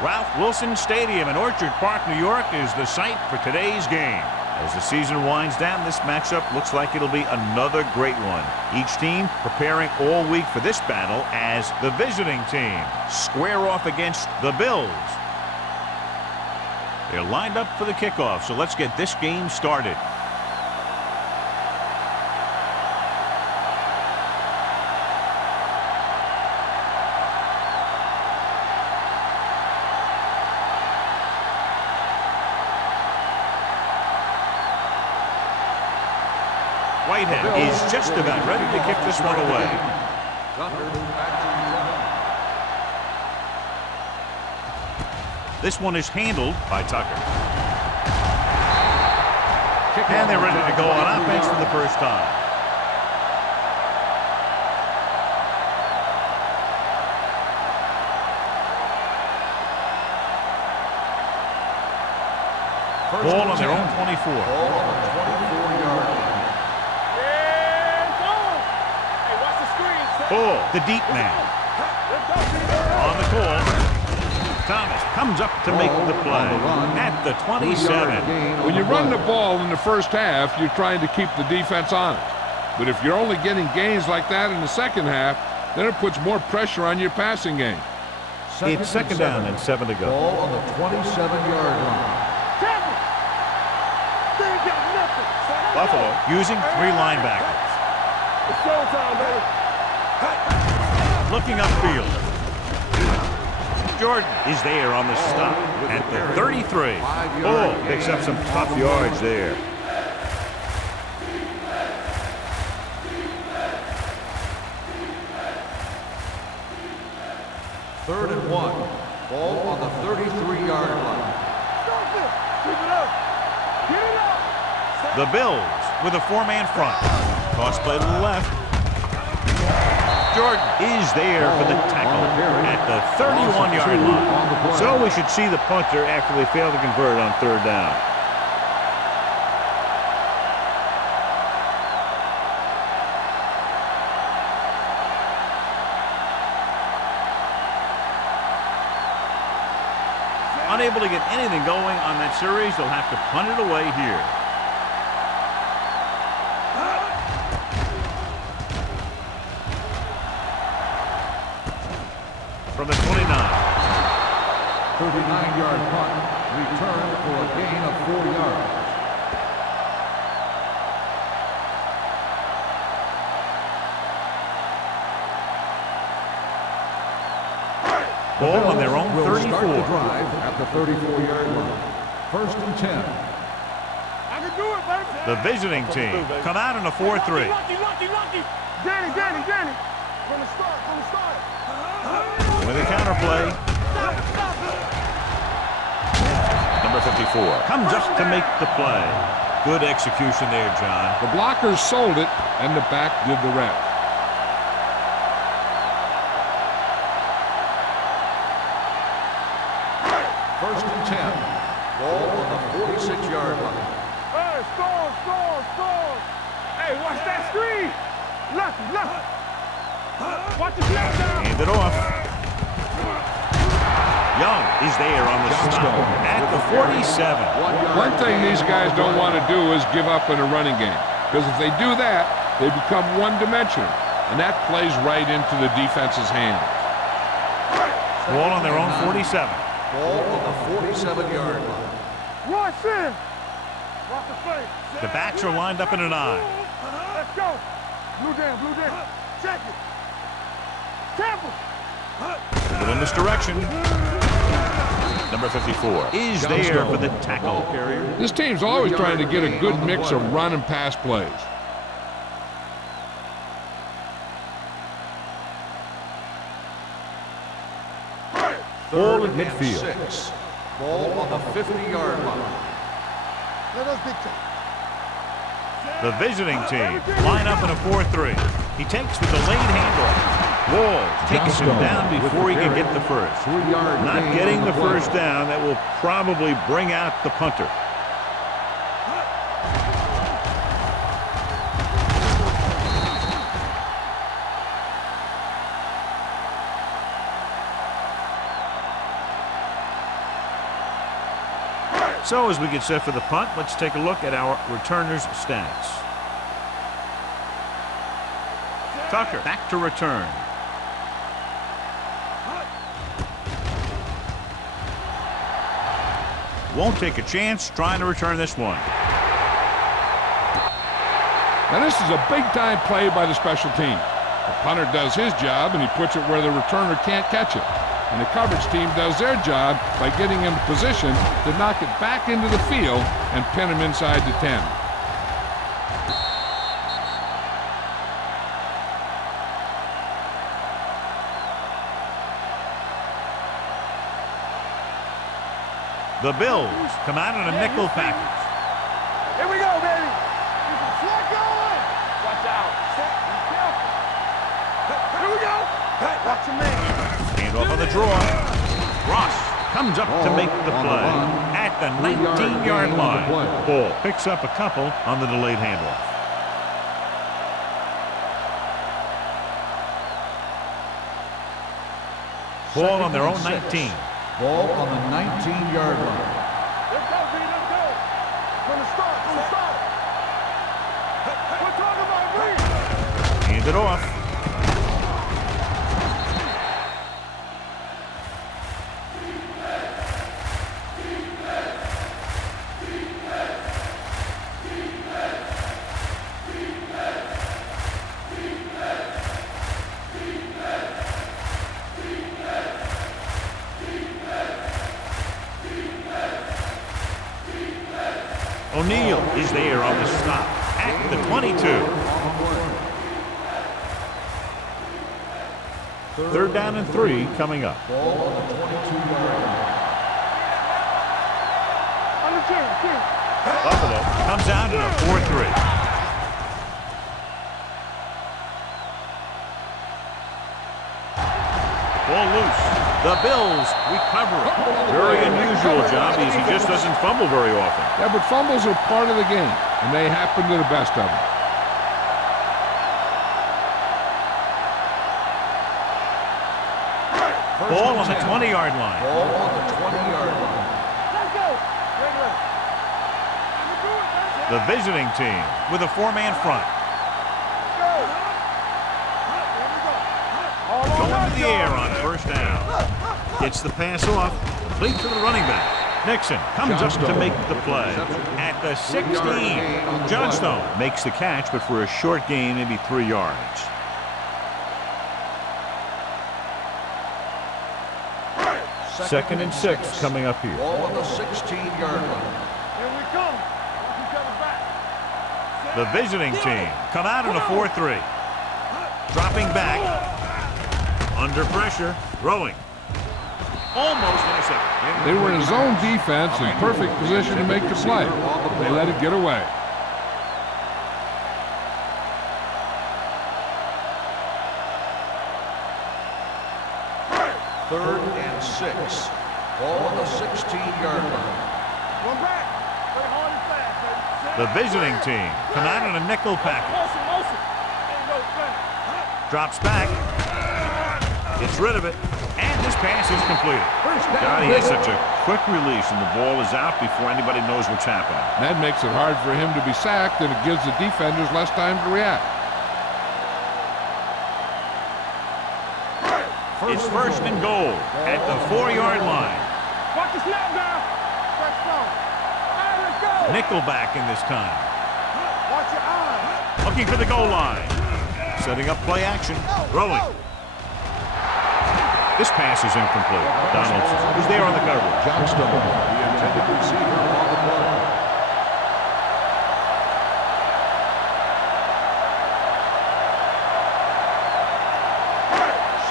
Ralph Wilson Stadium in Orchard Park, New York is the site for today's game. As the season winds down, this matchup looks like it'll be another great one. Each team preparing all week for this battle as the visiting team square off against the Bills. They're lined up for the kickoff, so let's get this game started. Whitehead is just about ready to kick this one away. This one is handled by Tucker. And they're ready to go on offense for the first time. Ball on their own 24. Ball on the 24-yard line. Oh, the deep man. On the call. Thomas comes up to make the play at the 27. When you run the ball in the first half, you're trying to keep the defense on it. But if you're only getting gains like that in the second half, then it puts more pressure on your passing game. It's second down and 7 to go. Ball on the 27-yard line. Buffalo using 3 linebackers. It's showtime, baby. Looking upfield. Jordan is there on the stop at the 33. Oh, picks up some tough yards there. Third and 1. Ball on the 33-yard line. Keep it up. Get it up. The Bills with a 4-man front. Toss play to the left. Jordan is there for the tackle at the 31-yard line. So we should see the punter after they fail to convert on third down. Unable to get anything going on that series, they'll have to punt it away here. From the 29. 39-yard punt, return for a gain of 4 yards. Ball on their own 34. Start the drive at the 34-yard line. First and 10. I can do it, baby. The visiting team come out in a 4-3. Lucky. Danny. From the start. With a counter play. Number 54 comes up to make the play. Good execution there, John. The blockers sold it, and the back did the rest. First and 10. Ball on the 46-yard line. Hey, score. Hey, watch that screen. Lucky. Watch the snap down. Hand it off. Young is there on the stop at the 47. One thing these guys don't want to do is give up in a running game. Because if they do that, they become one-dimensional. And that plays right into the defense's hands. Ball on their own 47. Ball on the 47-yard line. Watch in. Watch the face. The backs are lined up in an I. Let's go. Blue down. Check it. Temple. In this direction. Number 54 is there for the tackle. This team's always trying to get a good mix of run and pass plays. Ball at midfield. 6. Ball on the 50-yard line. The visiting team line up in a 4-3. He takes the delayed handoff. Wall takes him down before he can get the first. Not getting the first down, that will probably bring out the punter. So as we get set for the punt, let's take a look at our returners' stats. Tucker back to return. Won't take a chance trying to return this one. Now this is a big-time play by the special team. The punter does his job, and he puts it where the returner can't catch it. And the coverage team does their job by getting him in position to knock it back into the field and pin him inside the 10. The Bills come out in a nickel package. Here we go, baby. Flat going. Watch out. Here we go. Watch your man. Handoff on the draw. Ross comes up to make the play at the 19-yard line. Ball picks up a couple on the delayed handoff. Ball on their own 19. Ball on the 19-yard line. Let's go, B. Let's go. From the start. We're talking about Reed. Hand it off. O'Neal is there on the stop at the 22. Third down and 3 coming up. Ball on the 22-yard line. On the 10. Buffalo comes out in a 4-3. Ball loose. The Bills recover it. Very unusual job as he just doesn't fumble very often. Yeah, but fumbles are part of the game, and they happen to the best of them. Ball on the 20-yard line. Ball on the 20-yard line. Let's go. The visiting team with a 4-man front. Going to the air on first down. Gets the pass off. Complete to the running back. Nixon comes up to make the play at the 16. Johnstone makes the catch, but for a short gain, maybe 3 yards. Second and 6 coming up here. Ball on the 16-yard line. Here we come. Watch each other back. The visiting team come out in a 4-3. Dropping back. Under pressure. Throwing. Almost intercepted. They were in zone defense in perfect position to make the play. They let it get away. Third and 6. Ball on the 16-yard line. One back. Play hard and fast, baby. The visiting team come out in a nickel package. Motion. Ain't no play. Drops back. Gets rid of it. And this pass is completed. God, he has such a quick release, and the ball is out before anybody knows what's happening. That makes it hard for him to be sacked, and it gives the defenders less time to react. It's first and goal at the 4-yard line. Watch the snap down. Stretch strong. All right, let's go. Nickelback in this time. Watch your eyes. Looking for the goal line. Setting up play action. Throwing. This pass is incomplete. Donaldson is there on the coverage. Johnstone, the intended receiver on the play.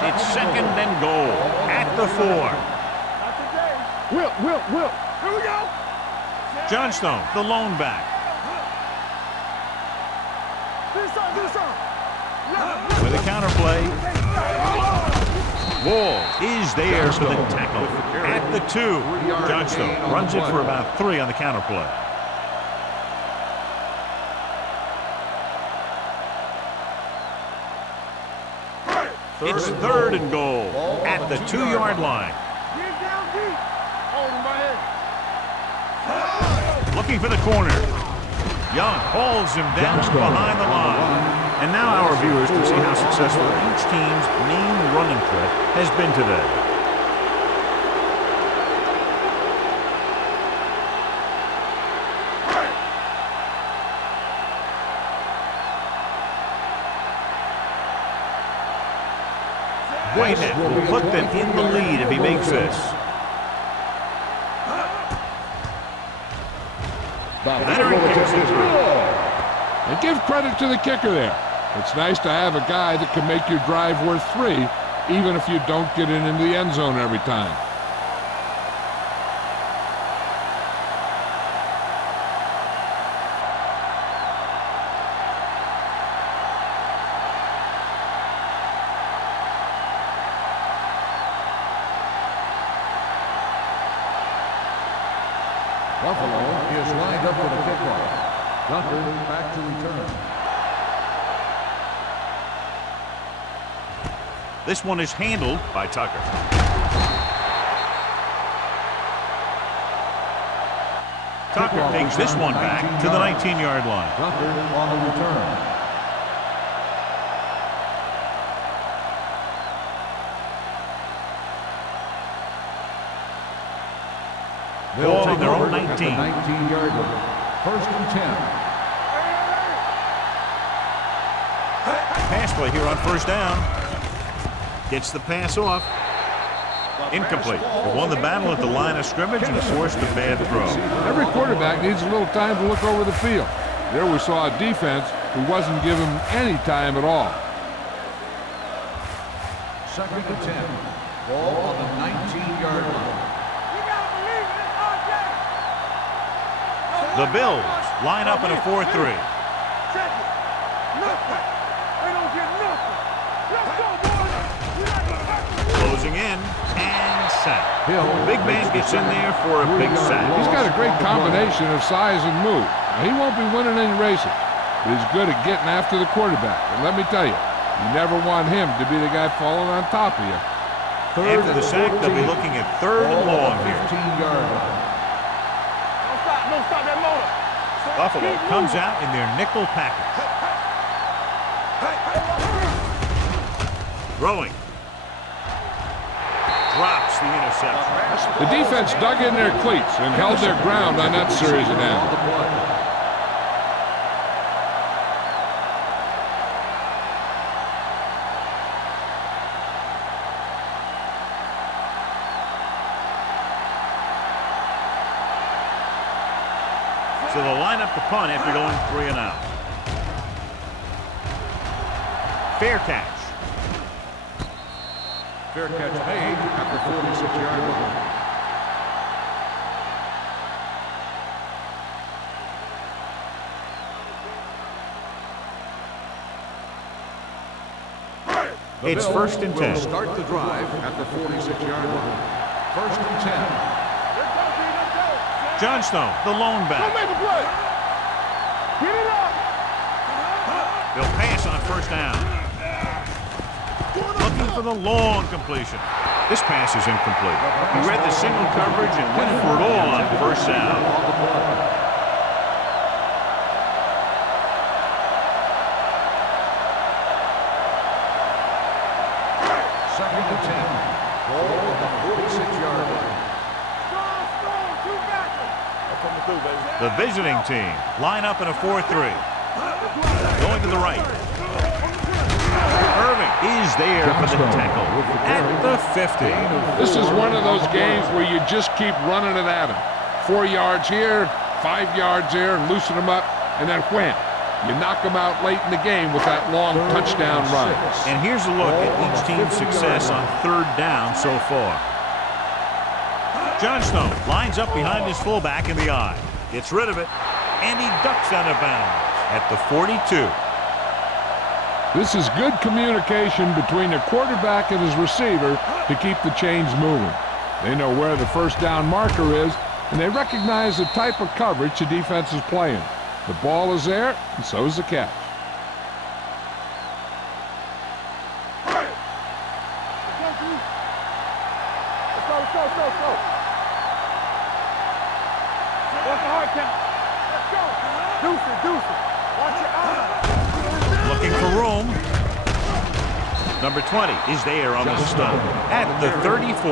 It's second and goal at the 4. Not today. Will. Here we go. Johnstone, the lone back. Do some. With a counter play. Wall is there for the tackle at the 2. Johnstone runs it for about 3 on the counter play. It's third and goal at the 2-yard line. Get down deep. Hold him by head. looking for the corner. Young hauls him down behind the line. And now our viewers can see how successful each team's main running threat has been today. Whitehead will put them in the lead if he makes this. And give credit to the kicker there. It's nice to have a guy that can make your drive worth 3, even if you don't get it into the end zone every time. Buffalo is lined up for the kickoff. Tucker back to return. This one is handled by Tucker. Tucker takes this one back to the 19-yard line. Tucker on the return. Ball on their own 19. 19-yard line. 1st and 10. Pass play here on 1st down. Gets the pass off. Incomplete. They won the battle at the line of scrimmage and forced a bad throw. Every quarterback needs a little time to look over the field. There we saw a defense who wasn't given any time at all. 2nd and 10. Ball on the 19-yard line. The Bills line up in a 4-3. Closing in and sack. Big man gets in there for a big sack. He's got a great combination of size and move. Now, he won't be winning any races, but he's good at getting after the quarterback. And let me tell you, you never want him to be the guy falling on top of you. After the sack, they'll be looking at 3rd and long here. 15-yard line. Don't stop that motor. Buffalo comes out in their nickel package. Throwing. Drops the interception. The defense dug in their cleats and held their ground on that series of downs. So they'll line up the punt after going 3 and out. Fair catch. Fair catch made at the 46-yard line. It's 1st and 10. Start the drive at the 46-yard line. 1st and 10. Johnstone, the lone back. Don't make a play. Get it up. They'll pass on 1st down. Looking for the long completion. This pass is incomplete. He read the single coverage and went for it all on 1st down. Second and 10. Ball on the 46-yard line. The visiting team line up in a 4-3. Going to the right. Irving is there for the tackle at the 50. This is one of those games where you just keep running it at them. 4 yards here, 5 yards there, and loosen them up, and then wham. You knock them out late in the game with that long touchdown run. And here's a look at each team's success on 3rd down so far. Johnstone lines up behind his fullback in the I. Gets rid of it, and he ducks out of bounds at the 42. This is good communication between the quarterback and his receiver to keep the chains moving. They know where the 1st down marker is, and they recognize the type of coverage the defense is playing. The ball is there, and so is the catch. Go. What's the hard count? Deuce it. Watch your eyes. Looking for room. Number 20 is there on the stop at the 34.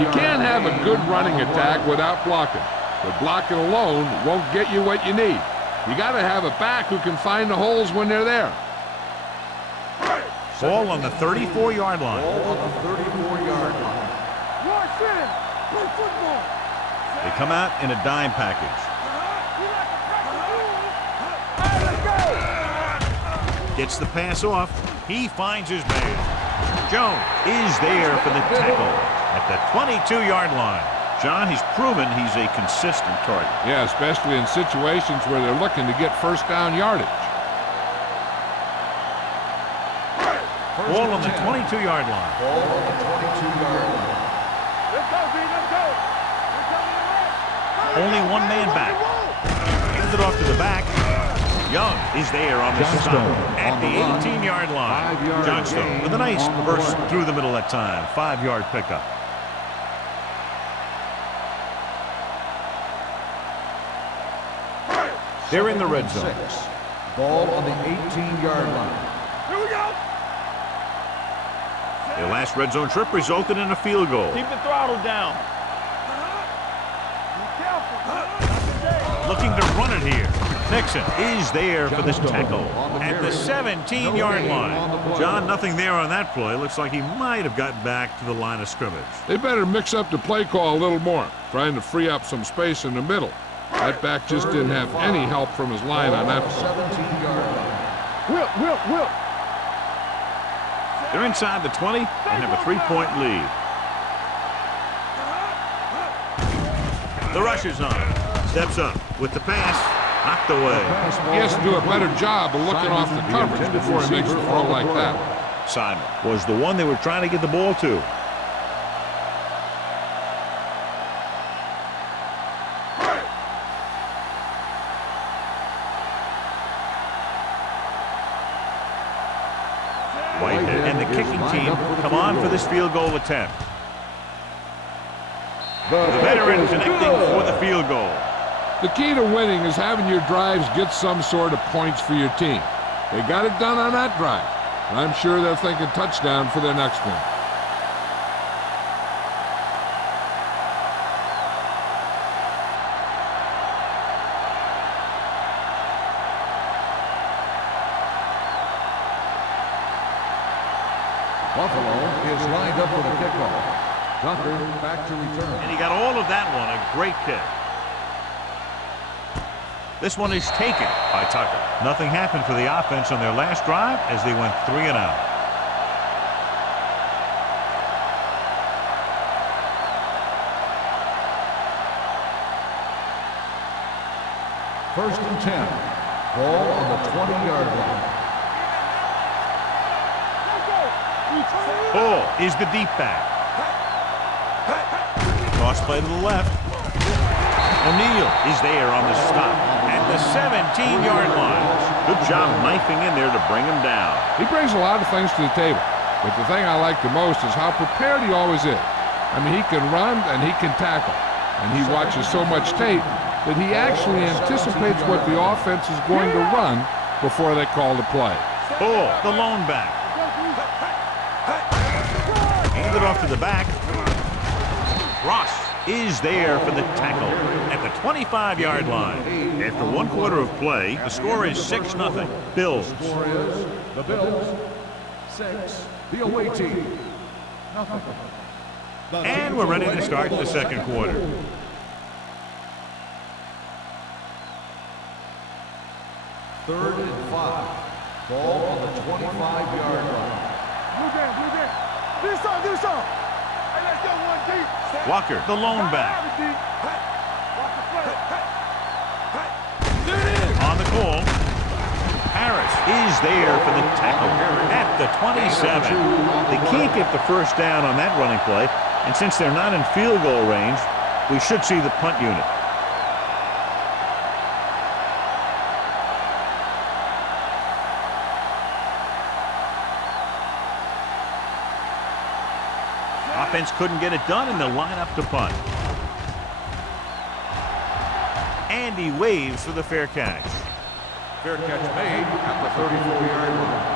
You can't have a good running attack without blocking. But blocking alone won't get you what you need. You got to have a back who can find the holes when they're there. Ball on the 34-yard line. Ball on the 34-yard line. Watch it. Play football. They come out in a dime package. Gets the pass off. He finds his man. Jones is there for the tackle at the 22-yard line. John, he's proven he's a consistent target. Yeah, especially in situations where they're looking to get first down yardage. Ball on the 22-yard line. Ball on the 22-yard line. Let's go, B. Let's go. Only one man back. Hands it off to the back. Young is there on the stop at the 18-yard line. Johnstone with a nice burst through the middle that time. 5-yard pickup. They're in the red zone. Ball on the 18-yard line. Here we go. Their last red zone trip resulted in a field goal. Keep the throttle down. Be careful. Looking to run it here. Nixon is there for this tackle at the 17-yard line. John, nothing there on that play. Looks like he might have gotten back to the line of scrimmage. They better mix up the play call a little more, trying to free up some space in the middle. That back just didn't have any help from his line on that play. 17-yard line. Will. They're inside the 20 and have a 3-point lead. The rush is on. Steps up with the pass. Knocked away. He has to do a better job of looking off the coverage before he makes a throw like that. Simon was the one they were trying to get the ball to. Whitehead and the kicking team come on for this field goal attempt. The veteran connecting for the field goal. The key to winning is having your drives get some sort of points for your team. They got it done on that drive, and I'm sure they're thinking touchdown for their next one. Buffalo is lined up for the kickoff. Tucker back to return. And he got all of that one. A great kick. This one is taken by Tucker. Nothing happened for the offense on their last drive as they went 3 and out. First and 10. Ball on the 20-yard line. Ball is the deep back. Cross play to the left. O'Neal is there on the stop at the 17-yard line. Good job knifing in there to bring him down. He brings a lot of things to the table, but the thing I like the most is how prepared he always is. I mean, he can run and he can tackle, and he watches so much tape that he actually anticipates what the offense is going to run before they call the play. Ball, the lone back. Hand it off to the back. Ross is there for the tackle at the 25-yard line. After 1 quarter of play, the score is 6-0. Bills. Score is the Bills 6, the away team nothing. And we're ready to start the second quarter. Third and 5. Ball on the 25-yard line. Blue game. Do some. Hey, let's go one deep. Walker, the lone back. On the call. Harris is there for the tackle at the 27. They can't get the first down on that running play, and since they're not in field goal range, we should see the punt unit. Offense couldn't get it done, and they'll line up to punt. And he waves for the fair catch. Fair catch made at the 34-yard line.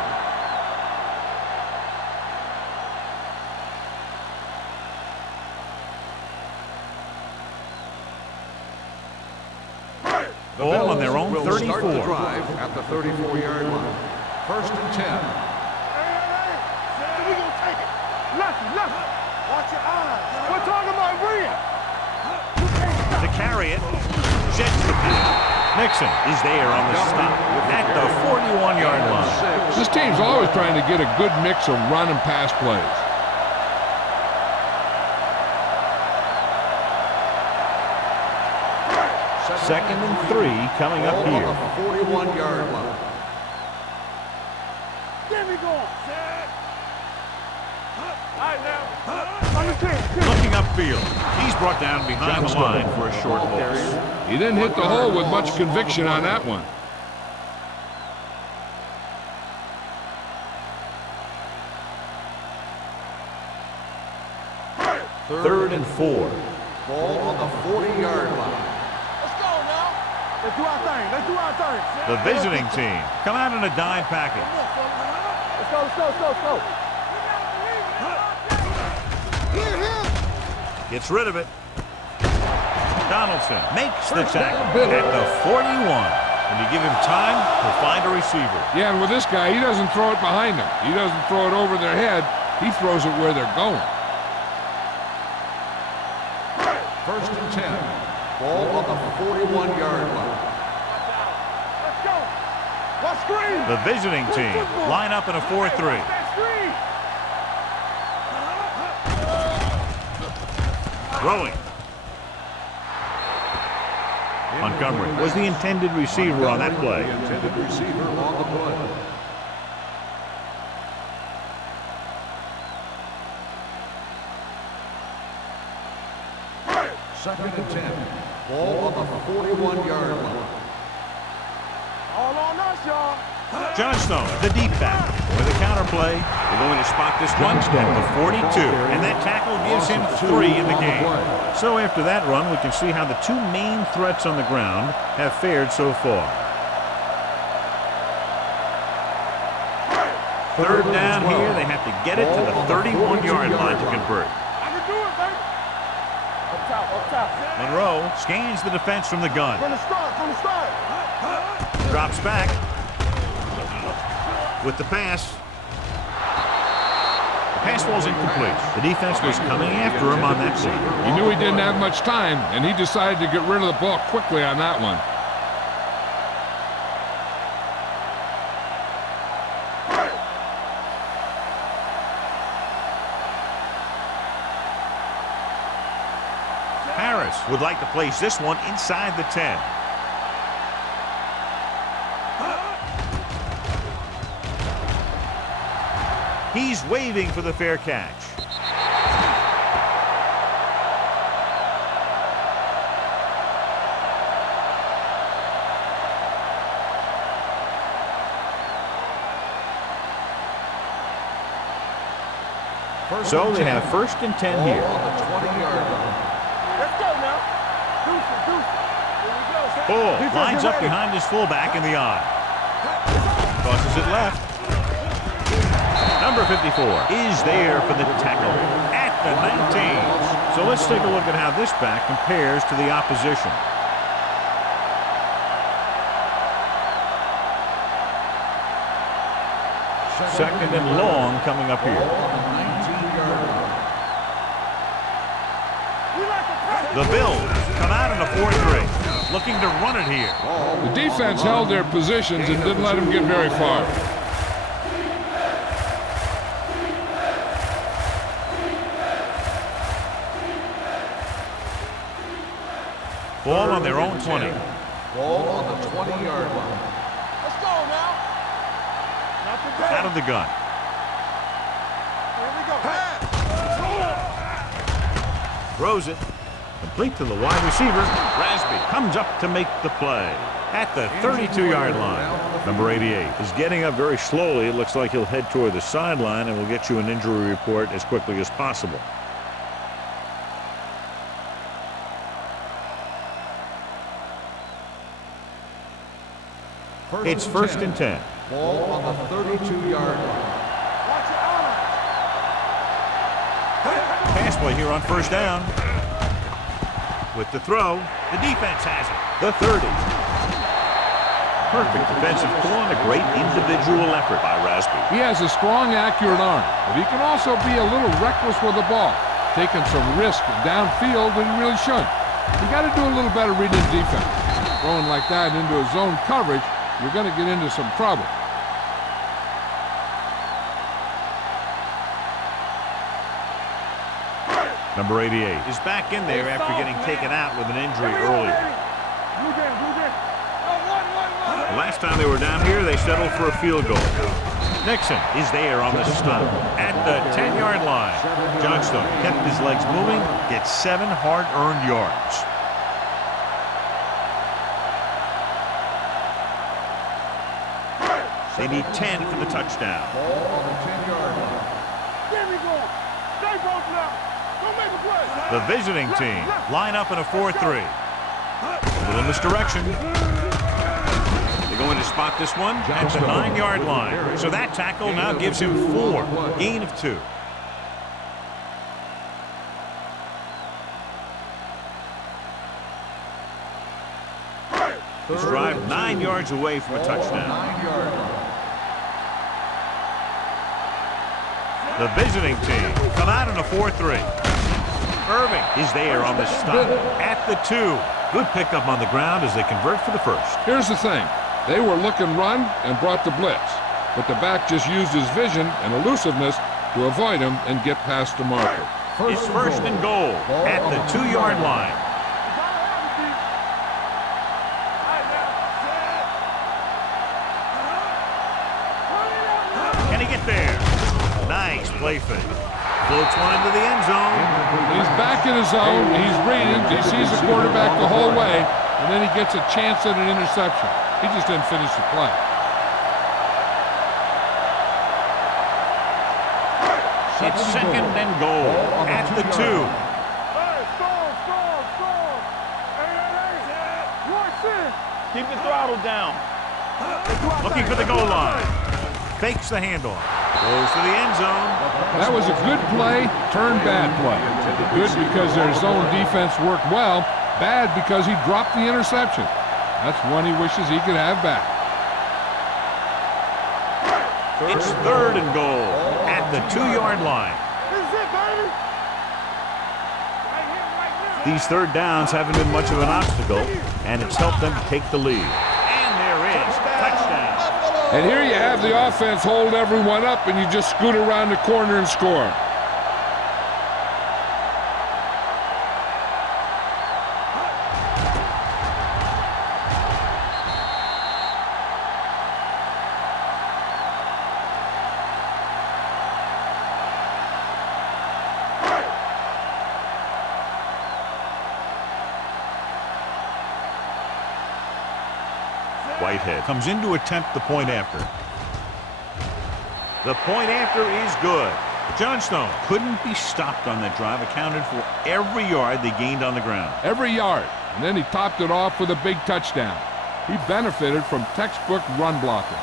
The Ball on Bills their own will 34. Start the drive at the 34-yard line. 1st and 10. We gonna take it. Lefty. Watch your eyes. We're talking about Rhea. To carry it, jets the pass. Nixon is there on the stop at the 41-yard line. This team's always trying to get a good mix of run and pass plays. Second and 3 coming up here. On the 41-yard line. There we go. All right, now. Understand. Looking upfield. He's brought down behind the line for a short loss. He didn't hit the hole with much conviction on that one. Third and 4. Ball on the 40-yard line. Let's go now. Let's do our thing. The visiting team come out in a dime package. Let's go. Gets rid of it. Donaldson makes the tackle at the 41. When you give him time, he'll find a receiver. Yeah, and with this guy, he doesn't throw it behind them. He doesn't throw it over their head. He throws it where they're going. 1st and 10. Ball on the 41-yard line. Let's go. What screen? The visiting team line up in a 4-3. That screen. Throwing. Montgomery was the intended receiver on that play. The intended receiver on the play. Second and 10. Ball on the 41-yard line. All on us, y'all. Johnstone, the deep back. With a counter play, they're going to spot this one at the 42. And that tackle gives him 3 in the game. So after that run, we can see how the two main threats on the ground have fared so far. Third down here, they have to get it to the 31-yard line to convert. I can do it, baby. Up top. Monroe scans the defense from the gun. From the start. Drops back with the pass. The pass ball's incomplete. The defense was coming after him on that play. He knew he didn't have much time, and he decided to get rid of the ball quickly on that one. Harris would like to place this one inside the 10. He's waving for the fair catch. So they have 1st and 10 here. On the 20-yard line. Let's go now. Deuce. Here we go. Ball lines up behind his fullback in the eye. Tosses it left. Number 54 is there for the tackle at the 19. So let's take a look at how this back compares to the opposition. Second and long coming up here. The Bills come out in a 4-3, looking to run it here. The defense held their positions and didn't let them get very far. Ball on their own 20. Ball on the 20-yard line. Let's go now. Out of the gun. Here we go. Pass. Throws it. Complete to the wide receiver. Rasby comes up to make the play at the 32-yard line. Number 88 is getting up very slowly. It looks like he'll head toward the sideline, and we'll get you an injury report as quickly as possible. It's first and 10. Ball on the 32-yard line. Pass play here on first down. With the throw, the defense has it. The 30. Perfect defensive pull and a great individual effort by Rasby. He has a strong, accurate arm, but he can also be a little reckless with the ball, taking some risk downfield that he really shouldn't. You got to do a little better reading defense. Throwing like that into a zone coverage, you're going to get into some trouble. Number 88 is back in there after getting taken out with an injury earlier. The last time they were down here, they settled for a field goal. Nixon is there on the stop at the 10-yard line. Johnstone kept his legs moving, gets 7 hard-earned yards. They need 10 for the touchdown. Ball on the 10-yard line. There we go. Stay close now. Don't make a play. The visiting team line up in a 4-3. A little misdirection. They're going to spot this one at the 9-yard line. So that tackle now gives him 4. Gain of 2. This drive 9 yards away from a touchdown. 9-yard line. The visiting team come out in a 4-3. Irving is there on the stop at the 2. Good pickup on the ground as they convert for the first. Here's the thing. They were looking run and brought the blitz, but the back just used his vision and elusiveness to avoid him and get past the marker. It's first and goal at the 2-yard line. Can he get there? Nice play fake. Floats one into the end zone. He's back in his zone. He's reading. He sees the quarterback the whole way, and then he gets a chance at an interception. He just didn't finish the play. It's second and goal at the 2. Hey, stall. Hey. Watch this. Keep the throttle down. Looking for the goal line. Fakes the handoff. Goes to the end zone. That was a good play, turned bad play. Good because their zone defense worked well. Bad because he dropped the interception. That's one he wishes he could have back. It's third and goal at the 2-yard line. This is it, baby. Right here, right now. These third downs haven't been much of an obstacle, and it's helped them to take the lead. And there is touchdown. And here you have the offense hold everyone up, and you just scoot around the corner and score. Whitehead comes in to attempt the point after. The point after is good. Johnstone couldn't be stopped on that drive, accounted for every yard they gained on the ground. Every yard. And then he topped it off with a big touchdown. He benefited from textbook run blocking.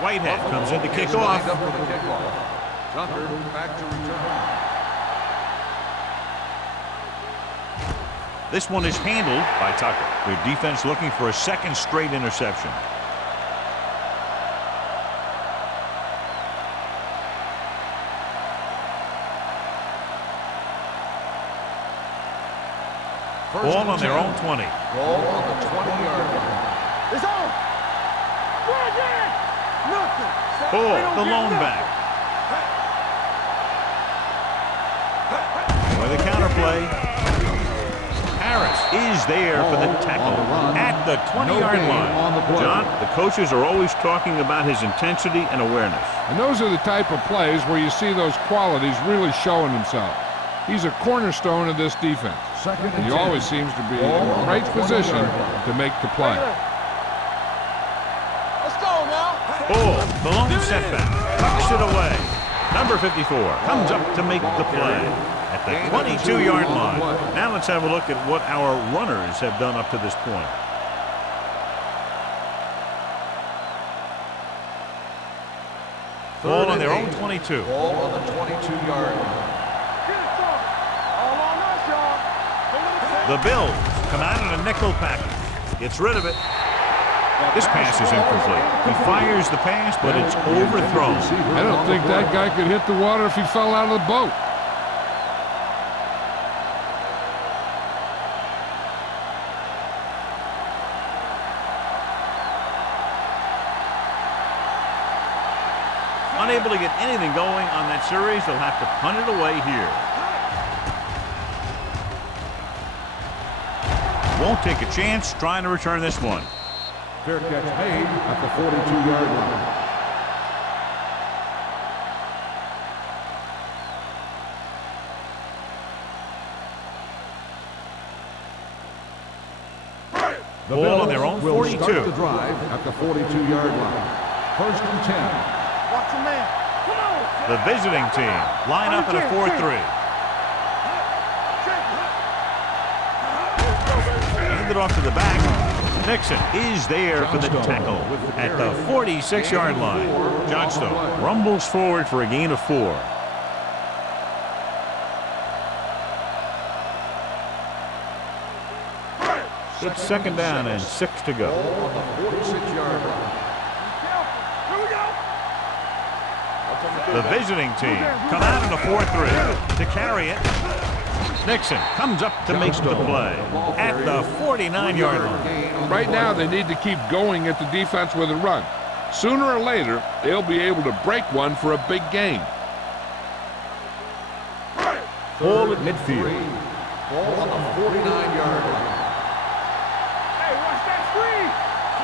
Whitehead comes in to kick Is off. lined up for the kickoff. Tucker back to return. This one is handled by Tucker. Their defense looking for a second straight interception. Ball on their own 20. Ball on the 20-yard line. It's on. Nothing. Ball, the lone back. With a counterplay. Harris is there for the tackle at the 20-yard line. John, the coaches are always talking about his intensity and awareness. And those are the type of plays where you see those qualities really showing themselves. He's a cornerstone of this defense. Second and He 10. always seems to be in the right position to make the play. Let's go now. Oh, the lone setback. Tucks it away. Number 54 comes up to make the play at the 22-yard line. Now let's have a look at what our runners have done up to this point. Ball on their own 22. Ball on the 22-yard line. The Bills come out in a nickel package. Gets rid of it. This pass is incomplete. He fires the pass, but it's overthrown. I don't think that guy could hit the water if he fell out of the boat. Unable to get anything going on that series, they'll have to punt it away here. Won't take a chance trying to return this one. Fair catch made at the 42-yard line. The Ball on their own will 42. start the drive at the 42-yard line. First and 10. Watch your man. Come on. The visiting team line up in a 4-3. Hand it off to the back. Nixon is there for the tackle at the 46-yard line. Johnstone rumbles forward for a gain of 4. It's second down and 6 to go. Ball on the 46-yard line. Here we go. The visiting team come out in a 4-3 to carry it. Nixon comes up to make the play at the 49-yard line. Right now, they need to keep going at the defense with a run. Sooner or later, they'll be able to break one for a big gain. Ball at midfield. Ball on the 49-yard line. Hey, watch that screen.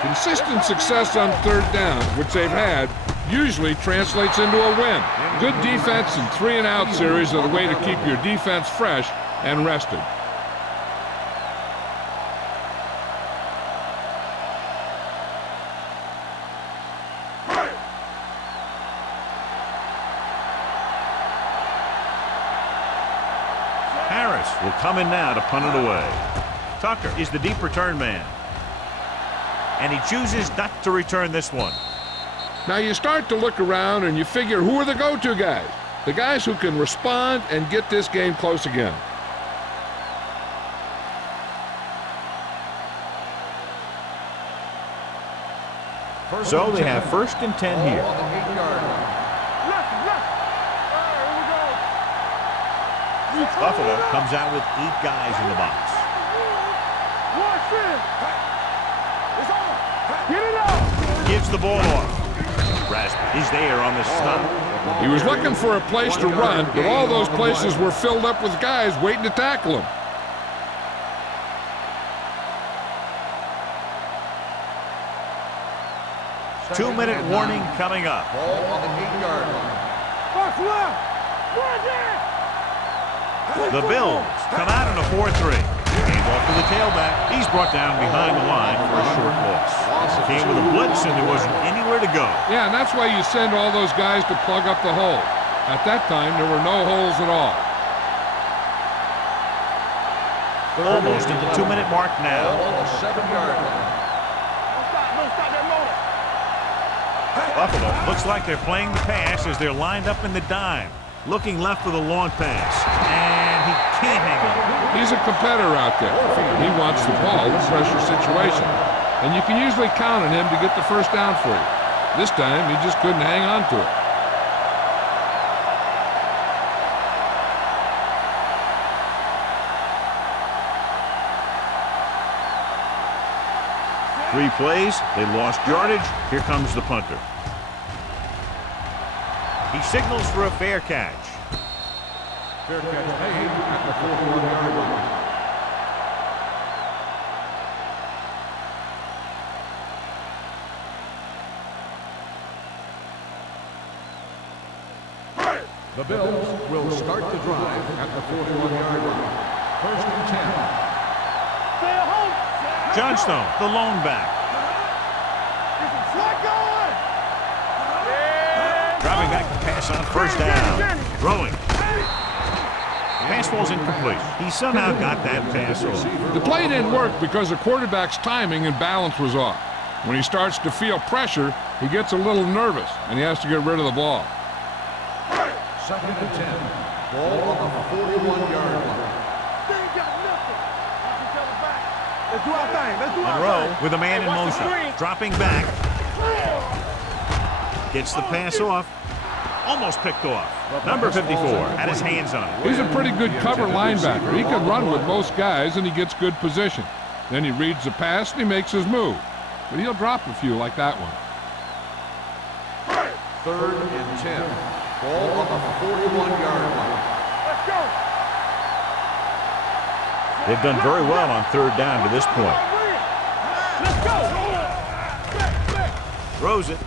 Consistent success on third down, which they've had, usually translates into a win. Good defense and 3-and-out series are the way to keep your defense fresh and rested. Harris will come in now to punt it away. Tucker is the deep return man. And he chooses not to return this one. Now you start to look around and you figure, who are the go-to guys? The guys who can respond and get this game close again. So they have first and 10 here. Ball on the 8-yard line. Left. All right, here we go. Buffalo comes out with 8 guys in the box. Watch it. It's on. Get it out. Gives the ball off. Rasp is there on the stop. He was looking for a place to run, but all those places were filled up with guys waiting to tackle him. Two-minute warning coming up. Ball on the 8-yard line. Watch left. Watch it. The Bills come out in a 4-3. Hand off to the tailback. He's brought down behind the line for a short loss. Came with a blitz and there wasn't anywhere to go. Yeah, and that's why you send all those guys to plug up the hole. At that time, there were no holes at all. Almost at the 2-minute mark Ball now. on the 7-yard line. Don't stop that motor. Buffalo looks like they're playing the pass as they're lined up in the dime. Looking left for the long pass. And he can't hang on. He's a competitor out there. He wants the ball in pressure situation. And you can usually count on him to get the first down for you. This time, he just couldn't hang on to it. Three plays, they lost yardage. Here comes the punter. He signals for a fair catch. Fair catch made at the 41-yard line. The Bills will start the drive at the 41-yard line. First and 10. Stay at home. Johnstone, the lone back. Flag going. Yeah. Dropping back to pass on first down. Throwing. Pass falls incomplete. He somehow got that pass off. The play didn't work because the quarterback's timing and balance was off. When he starts to feel pressure, he gets a little nervous, and he has to get rid of the ball. Second and 10. Ball on the 41-yard line. They ain't got nothing. Knock each other back. Let's do our thing. Let's do our Monroe thing. with a man in Watch the motion. screen. Dropping back. Gets the pass off. Almost picked off. Number 54 had his hands on it. He's a pretty good cover linebacker. He can run with most guys, and he gets good position. Then he reads the pass, and he makes his move. But he'll drop a few like that one. Third and 10. Ball on the 41-yard line. Let's go. They've done very well on third down to this point. Let's go. Throws it.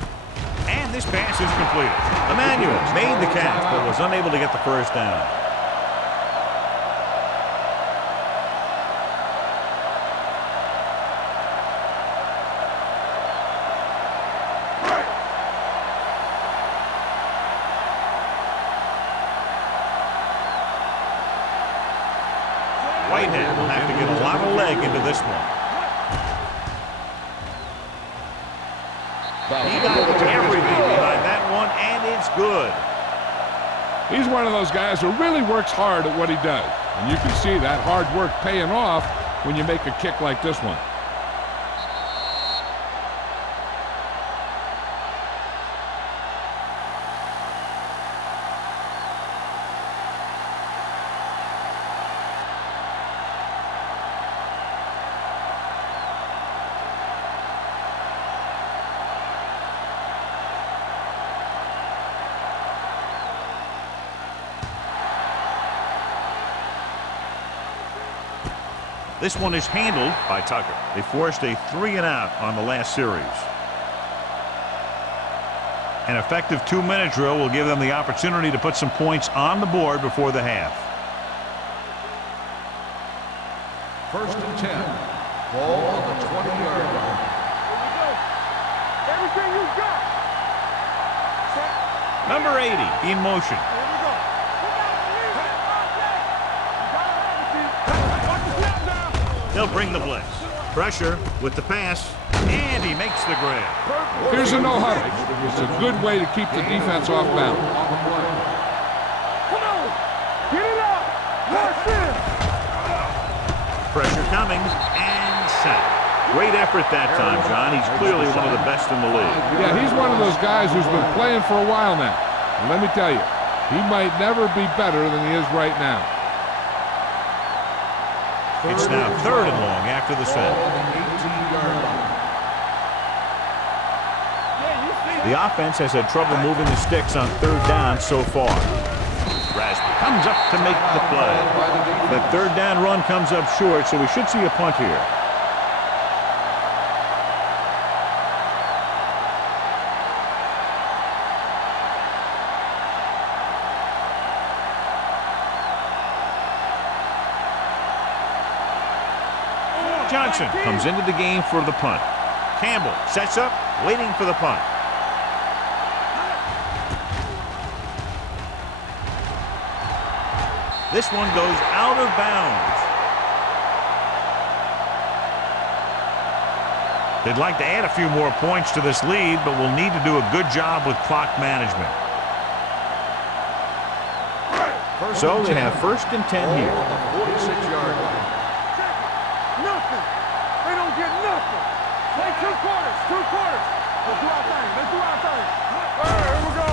And this pass is completed. Emmanuel made the catch, but was unable to get the first down. Whitehead will have to get a lot of leg into this one. He got everything behind that one, and it's good. He's one of those guys who really works hard at what he does. And you can see that hard work paying off when you make a kick like this one. This one is handled by Tucker. They forced a 3-and-out on the last series. An effective 2-minute drill will give them the opportunity to put some points on the board before the half. First and 10. Ball on the 20-yard line. Everything you got. Number 80 in motion. Here we go. Watch the snap now. They'll bring the blitz. Pressure with the pass, and he makes the grab. Here's a no-huddle. It's a good way to keep the defense off balance. Come on. Get it up. Watch this. Pressure coming, and sack. Great effort that time, John. He's clearly one of the best in the league. Yeah, he's one of those guys who's been playing for a while now. And let me tell you, he might never be better than he is right now. It's now 3rd and long after the set. The offense has had trouble moving the sticks on 3rd down so far. Rasby comes up to make the play. The 3rd down run comes up short, so we should see a punt here. Johnson comes into the game for the punt. Campbell sets up, waiting for the punt. This one goes out of bounds. They'd like to add a few more points to this lead, but will need to do a good job with clock management. So they have 1st and 10 here. 46-yard line. Nothing. They don't get nothing. Play 2 quarters. 2 quarters. Let's do our thing. Let's do our thing. Here we go.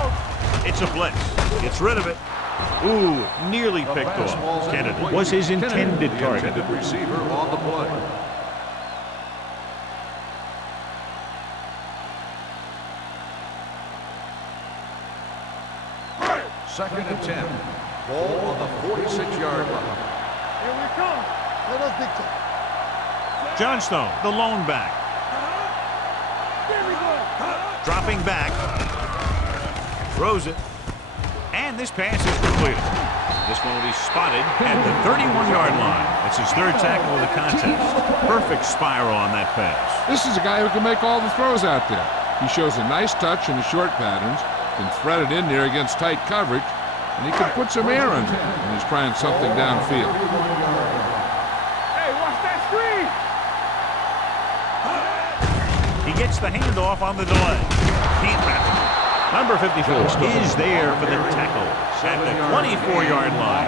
It's a blitz. Gets rid of it. Ooh, nearly picked off. Kennedy was his intended target. Receiver on the play. Second and 10. Ball on the 46-yard line. Here we come. Let us dictate. Johnstone, the lone back. Here we go. Dropping back. Throws it. And this pass is completed. This one will be spotted at the 31-yard line. It's his third tackle of the contest. Perfect spiral on that pass. This is a guy who can make all the throws out there. He shows a nice touch in the short patterns, can thread it in there against tight coverage, and he can put some air into it when he's trying something downfield. Hey, watch that screen! He gets the handoff on the delay. Can't wrap it. Number 54 is there for the tackle at the 24-yard line.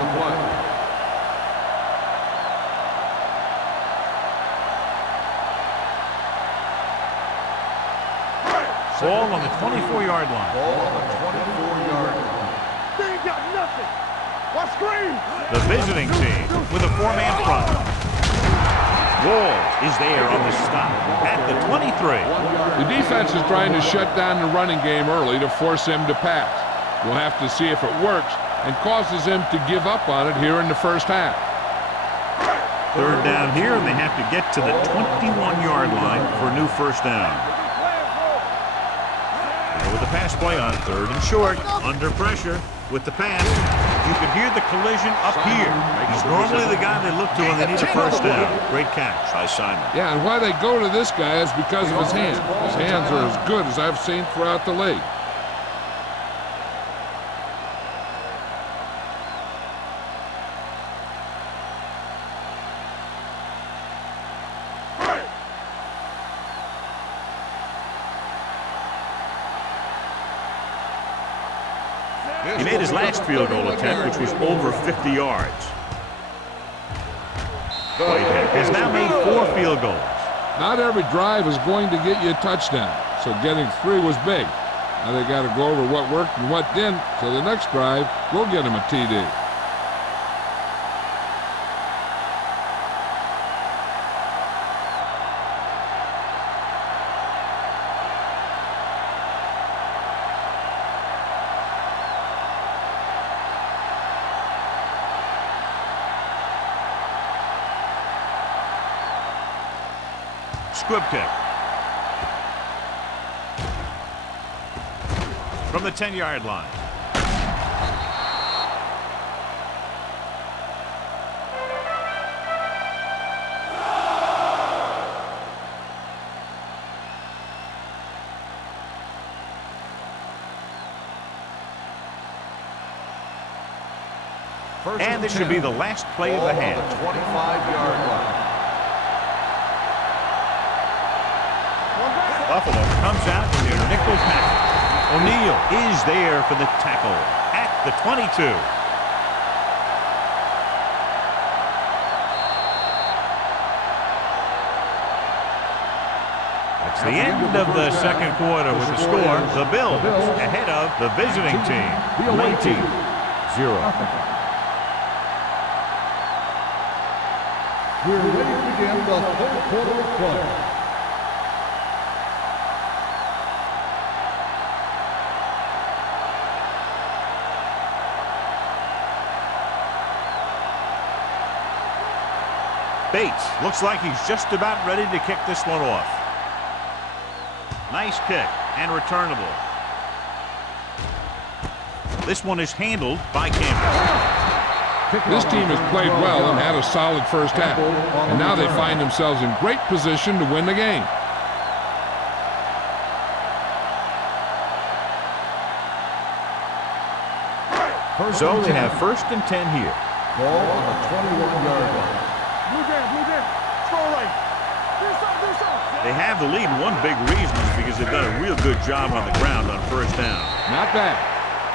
Ball on the 24-yard line. Ball on the 24-yard line. They ain't got nothing! Watch screen! The visiting team with a four-man front. Wall is there on the stop at the 23. The defense is trying to shut down the running game early to force him to pass. We'll have to see if it works and causes him to give up on it here in the first half. Third down here, and they have to get to the 21-yard line for a new first down. Now with the pass play on third and short, under pressure with the pass. You can hear the collision up here. He's normally the guy they look to when they need a first down. Great catch by Simon. Yeah, and why they go to this guy is because of his hands. His hands are as good as I've seen throughout the league. He made his last field goal attempt, which was over 50 yards. Whitehead has now made 4 field goals. Not every drive is going to get you a touchdown, so getting 3 was big. Now they got to go over what worked and what didn't, so the next drive will get him a TD. Squib kick. From the 10-yard line. And this should be the last play of the half. 25-yard line. Buffalo comes out in their nickel package. O'Neal is there for the tackle at the 22. That's the end of the second quarter with the score. The Bills ahead of the visiting team, 19-0. We're ready to begin the third quarter of play. Bates looks like he's just about ready to kick this one off. Nice kick and returnable. This one is handled by Campbell. This team has played well and had a solid first half, and now they find themselves in great position to win the game. So they have 1st and 10 here. Ball on the 21-yard line. Blue jam, stroll right. They have the lead, and one big reason is because they've done a real good job on the ground on first down. Not bad.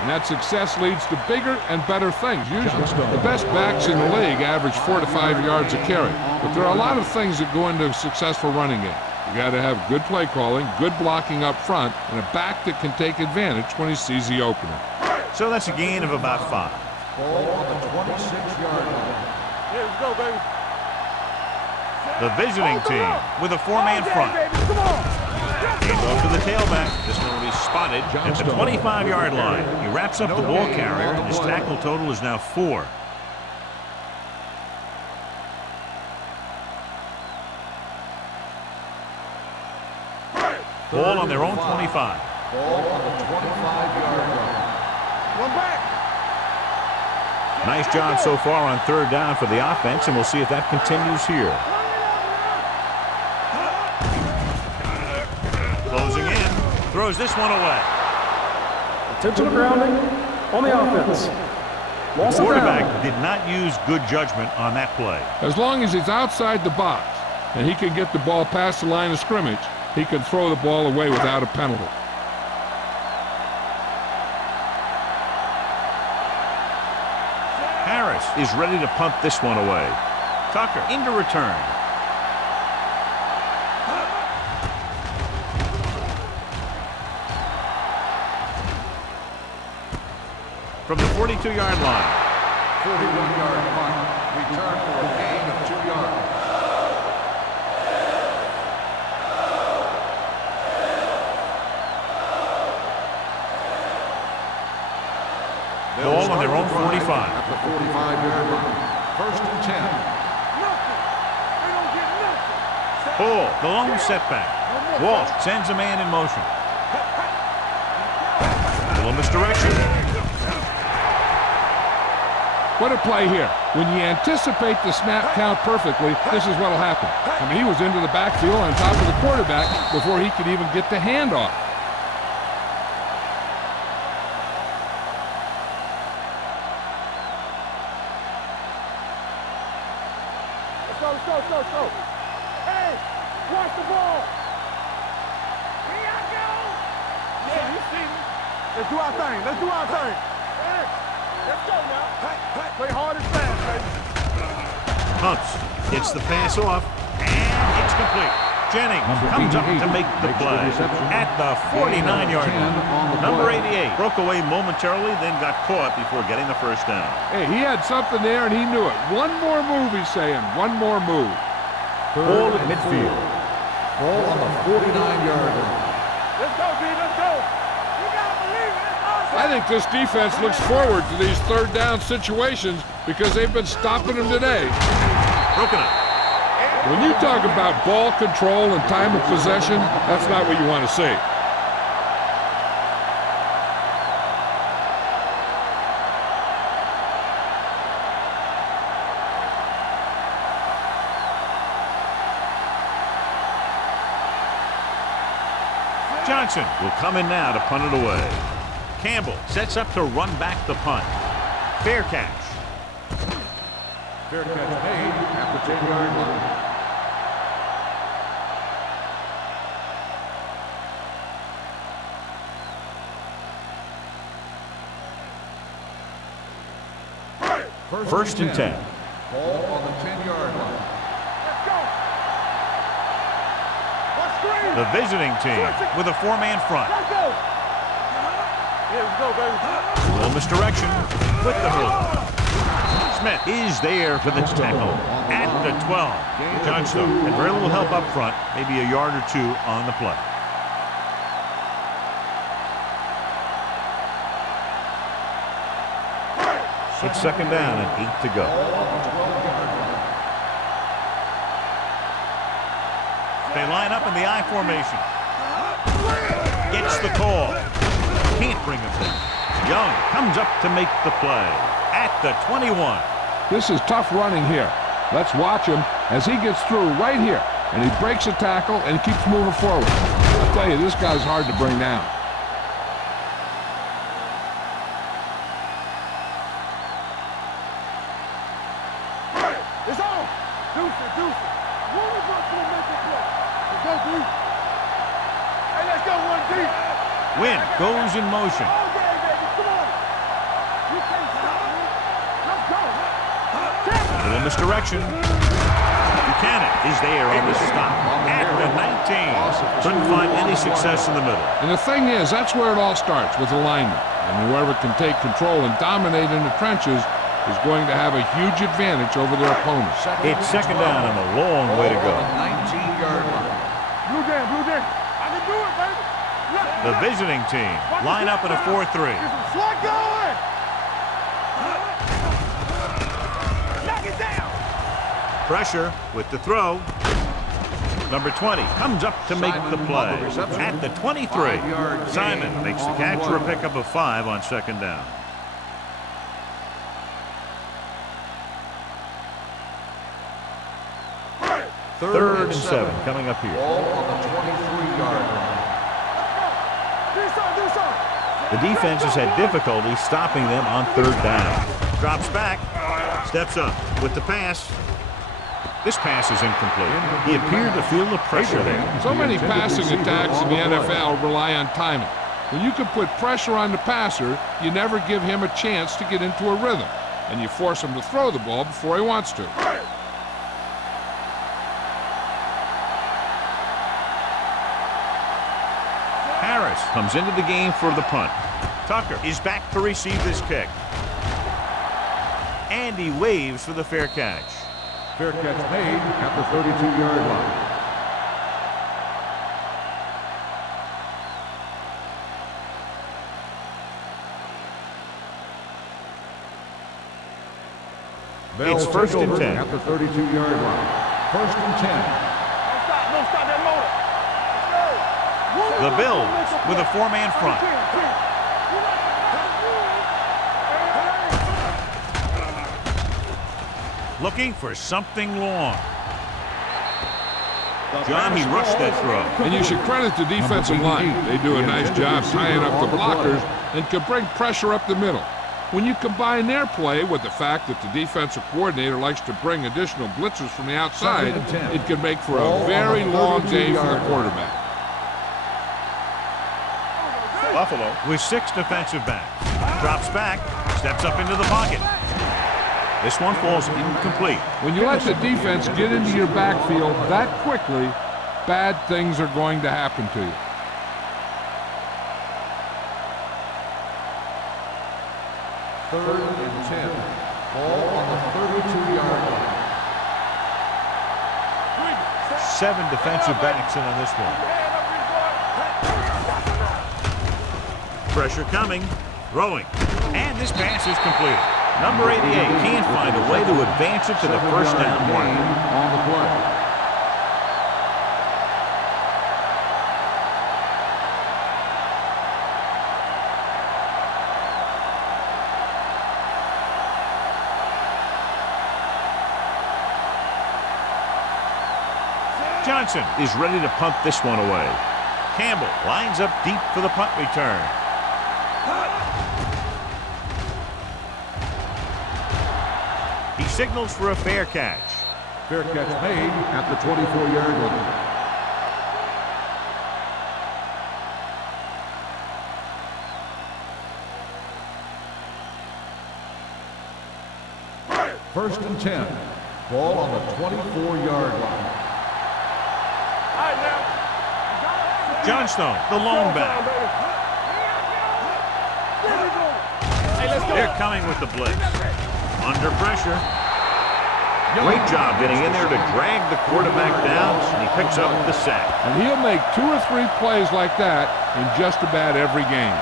And that success leads to bigger and better things, usually. The best backs in the league average 4 to 5 yards a carry. But there are a lot of things that go into a successful running game. You got to have good play calling, good blocking up front, and a back that can take advantage when he sees the opening. So that's a gain of about 5. Ball on the 26-yard line. Yeah, let's go, baby. The visiting team with a 4-man front. Hands off to the tailback. This one will be spotted at the 25-yard line. He wraps up the ball carrier, and his tackle total is now 4. Ball on their own 25. Ball on the 25-yard line. One back. Nice job so far on third down for the offense, and we'll see if that continues here. Closing in. Throws this one away. Intentional grounding on the offense. The quarterback did not use good judgment on that play. As long as he's outside the box and he can get the ball past the line of scrimmage, he can throw the ball away without a penalty. Harris is ready to punt this one away. Tucker into return. From the 42-yard line. 41-yard punt. Return for a gain of 2 yards. Ball on their own 45. At the 45-yard line. First and 10. Nothing. They don't get nothing. Ball, the lone setback. Walsh sends a man in motion. A little misdirection. What a play here. When you anticipate the snap count perfectly, this is what will happen. I mean, he was into the backfield on top of the quarterback before he could even get the handoff. Let's go. Hey, watch the ball. Here I go. Yeah, you see me. Let's do our thing. Hey, let's go now. Play hard and fast, baby. Hunts gets the pass off, and it's complete. Jennings comes up to make the play at the 49-yard line. Number 88 broke away momentarily, then got caught before getting the first down. Hey, he had something there, and he knew it. One more move, he's saying. One more move. Ball at midfield. Ball on the 49-yard line. Let's go, B. Let's go. You gotta believe it. It's awesome. I think this defense looks forward to these third down situations because they've been stopping them today. Broken up. When you talk about ball control and time of possession, that's not what you want to see. Johnson will come in now to punt it away. Campbell sets up to run back the punt. Fair catch. Fair catch made at the 10-yard line. First and 10. Ball on the 10-yard line. Let's go. Let's screen. The visiting team with a four-man front. Let's go. Yeah, let's go, baby. A little misdirection with the hold. Smith is there for the tackle at the 12. Johnstone had very little help up front, maybe a yard or two on the play. It's second down and 8 to go. They line up in the I formation. Gets the call. Can't bring him down. Young comes up to make the play at the 21. This is tough running here. Let's watch him as he gets through right here. And he breaks a tackle and keeps moving forward. I'll tell you, this guy's hard to bring down. It's on. Deuce it. One of us will make the play. Let's go, D. Hey, let's go, 1D. Wynn goes in motion. All day, baby. Come on. You can't stop me. Let's go. A little misdirection. Buchanan is there on the stop at the 19. Couldn't find any success in the middle. And the thing is, that's where it all starts, with alignment. And whoever can take control and dominate in the trenches is going to have a huge advantage over their opponents. It's second down and a long way to go. 19-yard line. Blue jam. I can do it, baby. Look. The visiting team line up in a 4-3. Get some slug going. Knock it down. Pressure with the throw. Number 20 comes up to make the play at the 23. Simon makes the catch for a pickup of 5 on second down. 3rd and 7 coming up here. Ball on the 23-yard line. The defense has had difficulty stopping them on 3rd down. Drops back, steps up with the pass. This pass is incomplete. He appeared to feel the pressure there. So many passing attacks in the NFL rely on timing. When you can put pressure on the passer, you never give him a chance to get into a rhythm, and you force him to throw the ball before he wants to. Harris comes into the game for the punt. Tucker is back to receive this kick. And he waves for the fair catch. Fair catch made at the 32-yard line. It's 1st and 10. At the 32-yard line. 1st and 10. Don't stop that motor. The Bills with a 4-man front. Looking for something long. John, he rushed that throw. And you should credit the defensive line. They do a nice job tying up the blockers and can bring pressure up the middle. When you combine their play with the fact that the defensive coordinator likes to bring additional blitzers from the outside, it can make for a very long day for the quarterback. Buffalo with 6 defensive backs. Drops back, steps up into the pocket. This one falls incomplete. When you let the defense get into your backfield that quickly, bad things are going to happen to you. Third and 10. Ball on the 32-yard line. 7 defensive backs in on this one. Pressure coming, throwing, and this pass is completed. Number 88 can't find a way to advance it to the 1st down mark. On the play. Johnson is ready to punt this one away. Campbell lines up deep for the punt return. He signals for a fair catch. Fair catch made at the 24-yard line. First and 10. Ball on the 24-yard line. Johnstone, the lone back. They're coming with the blitz. Under pressure. Great job getting in there to drag the quarterback down, and he picks up the sack. And he'll make 2 or 3 plays like that in just about every game.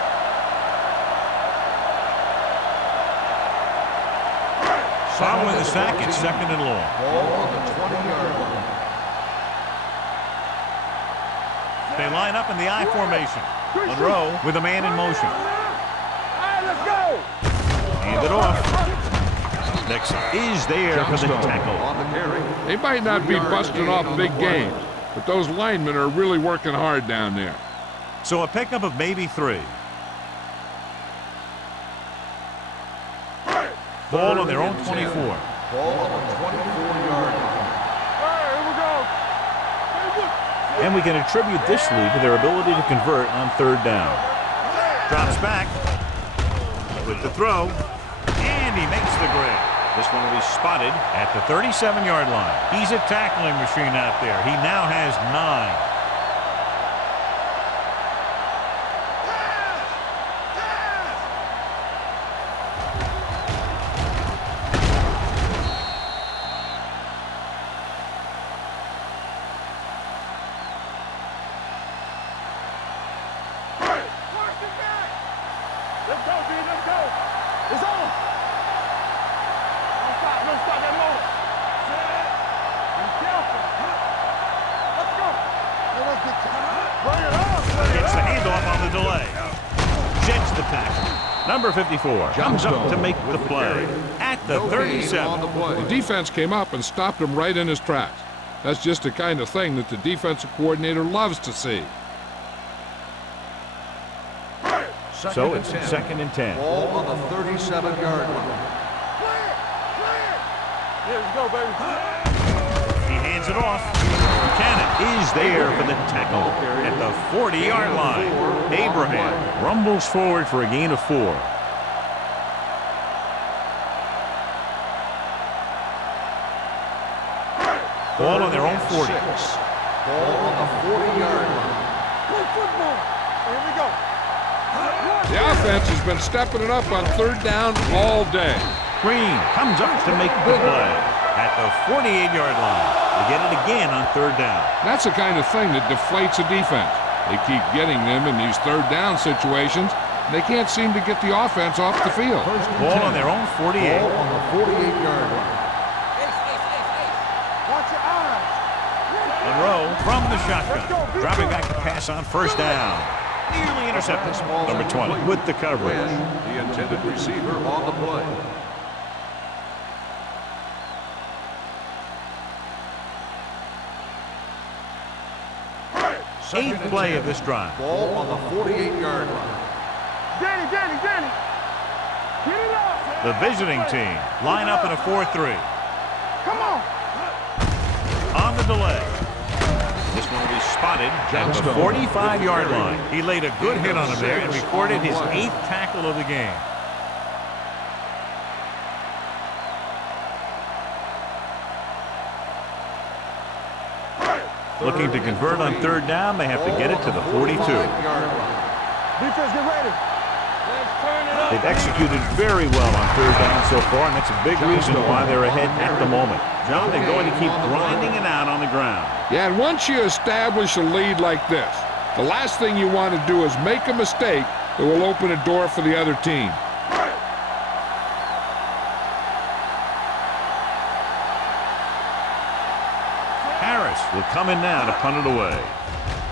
Following the sack, it's 2nd and long. Ball on the 20-yard line. They line up in the I formation. Monroe with a man in motion. Let's go. Hand it off. Nixon is there for the tackle. On the carry. They might not be busting off big games, but those linemen are really working hard down there. So a pickup of maybe 3. Ball on their own 24. Ball on the 24-yard line. And we can attribute this lead to their ability to convert on 3rd down. Drops back with the throw, and he makes the grab. This one will be spotted at the 37-yard line. He's a tackling machine out there. He now has 9. Gets the handoff on the delay. Jets the tackle. Number 54 comes up to make the play at the 37. The defense came up and stopped him right in his tracks. That's just the kind of thing that the defensive coordinator loves to see. So it's 2nd and 10. Ball on the 37-yard line. Here we go, baby. He hands it off. Buchanan is there for the tackle at the 40-yard line. Abraham rumbles forward for a gain of 4. Ball on their own 40. Ball on the 40-yard line. Play football. Here we go. The offense has been stepping it up on 3rd down all day. Green comes up to make the play at the 48-yard line. They get it again on 3rd down. That's the kind of thing that deflates a defense. They keep getting them in these 3rd down situations. They can't seem to get the offense off the field. Ball on their own 48. Ball on the 48-yard line. Watch your eyes. Monroe from the shotgun. Dropping back to pass on 1st down. Nearly intercepted. Number 20 with the coverage. The intended receiver on the play. Eighth play of this drive. Ball on the 48-yard line. Danny. Get it up. The visiting team line up in a 4-3. Come on. On the delay. This one will be spotted at the 45-yard line. He laid a good hit on him there and recorded his 8th tackle of the game. Looking to convert on 3rd down, they have to get it to the 42. Defense, get ready. They've executed very well on 3rd down so far, and that's a big reason why they're ahead at the moment. John, they're going to keep grinding it out on the ground. Yeah, and once you establish a lead like this, the last thing you want to do is make a mistake that will open a door for the other team. Harris will come in now to punt it away.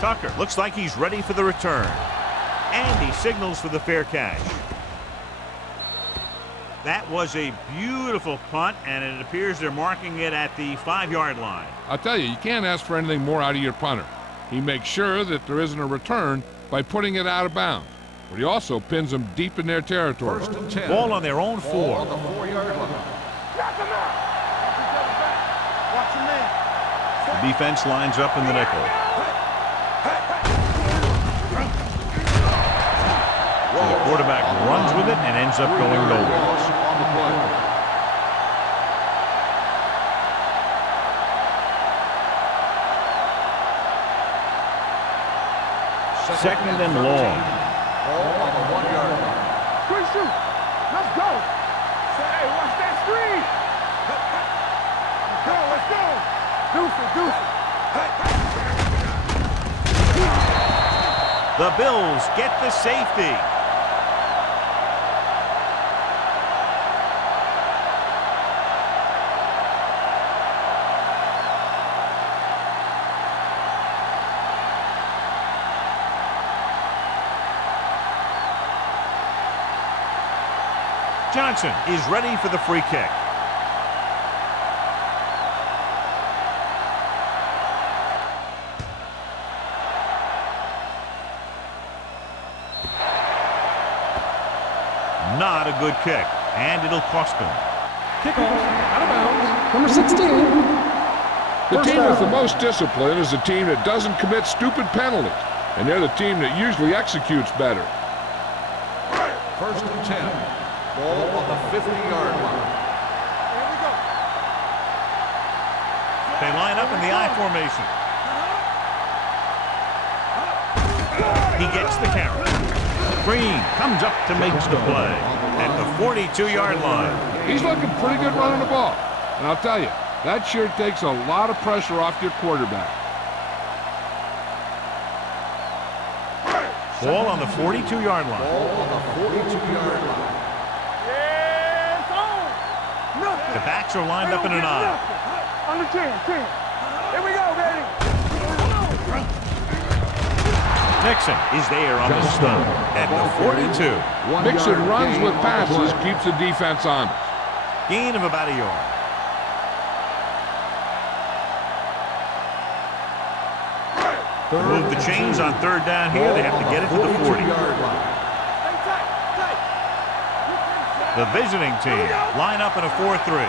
Tucker looks like he's ready for the return. And he signals for the fair catch. That was a beautiful punt, and it appears they're marking it at the 5-yard line. I'll tell you, you can't ask for anything more out of your punter. He makes sure that there isn't a return by putting it out of bounds, but he also pins them deep in their territory. 1st and 10. Ball on their own 4. Ball on the 4-yard line. Knock him out. Watch your man. The defense lines up in the nickel. The quarterback runs with it and ends up going nowhere. Loss on the play. Second and long. Ball on the 1-yard line. Quick shoot. Let's go. Hey, watch that screen. Let's go. Deuce it. The Bills get the safety. Johnson is ready for the free kick. Not a good kick, and it'll cost them. Kickoff out of bounds. Number 16. The team with the most discipline is the team that doesn't commit stupid penalties, and they're the team that usually executes better. 1st and 10. Ball on the 50-yard line. Here we go. They line up in the I formation. He gets the carry. Green comes up to make the play at the 42-yard line. He's looking pretty good running the ball, and I'll tell you, that sure takes a lot of pressure off your quarterback. Ball on the 42-yard line. Ball on the 42-yard line. The backs are lined up in an I. On the 10. Here we go, baby. Nixon is there on the stun at the 42. Mixon runs with passes, keeps the defense honest. Gain of about a yard. To move the chains on third down here, they have to get it to the 40. The visiting team line up in a 4-3.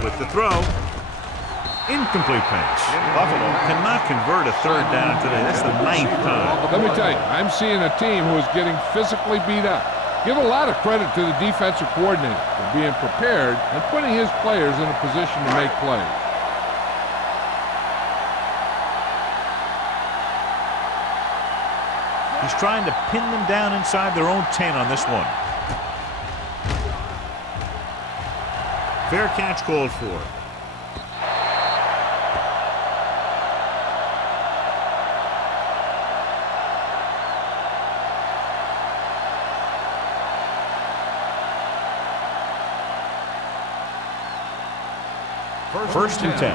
With the throw. Incomplete pass. Buffalo cannot convert a third down today. That's the 9th time. Let me tell you, I'm seeing a team who is getting physically beat up. Give a lot of credit to the defensive coordinator for being prepared and putting his players in a position to make plays. He's trying to pin them down inside their own 10 on this one. Fair catch called for. First and 10.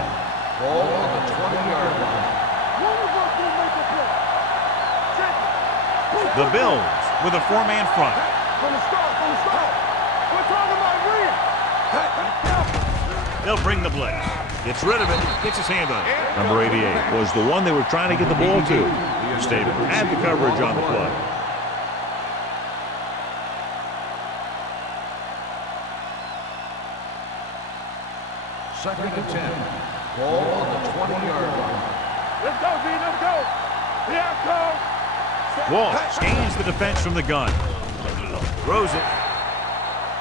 Ball on the 20-yard line. The Bills with a 4-man front. From the start. We're talking about They'll bring the blitz. Gets rid of it. Gets his hand on it. Number 88 was the one they were trying to get the ball to. Stated had the coverage on the play. Second and 10. Ball on the 20-yard line. Let's go, D. Let's go. Here I come. Wall scans the defense from the gun. Throws it.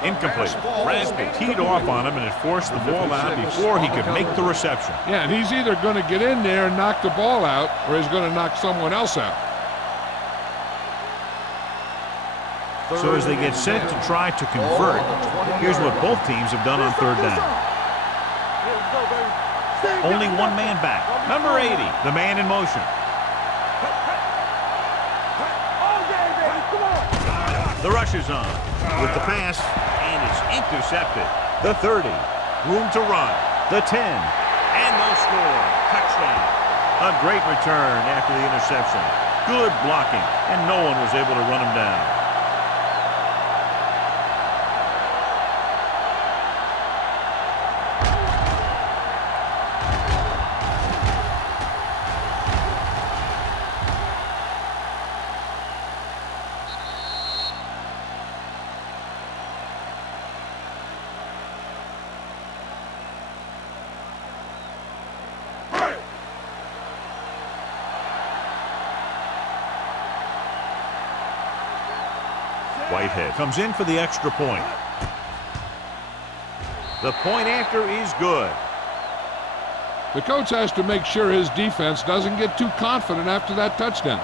Incomplete. Raspy teed off on him and it forced the ball out before he could make the reception. Yeah, and he's either going to get in there and knock the ball out, or he's going to knock someone else out. So as they get set to try to convert, here's what both teams have done on third down. Only one man back. Number 80, the man in motion. The rush is on with the pass, and it's intercepted. The 30, room to run. The 10, and they'll score. Touchdown. A great return after the interception. Good blocking, and no one was able to run him down. Whitehead comes in for the extra point. The point after is good. The coach has to make sure his defense doesn't get too confident after that touchdown.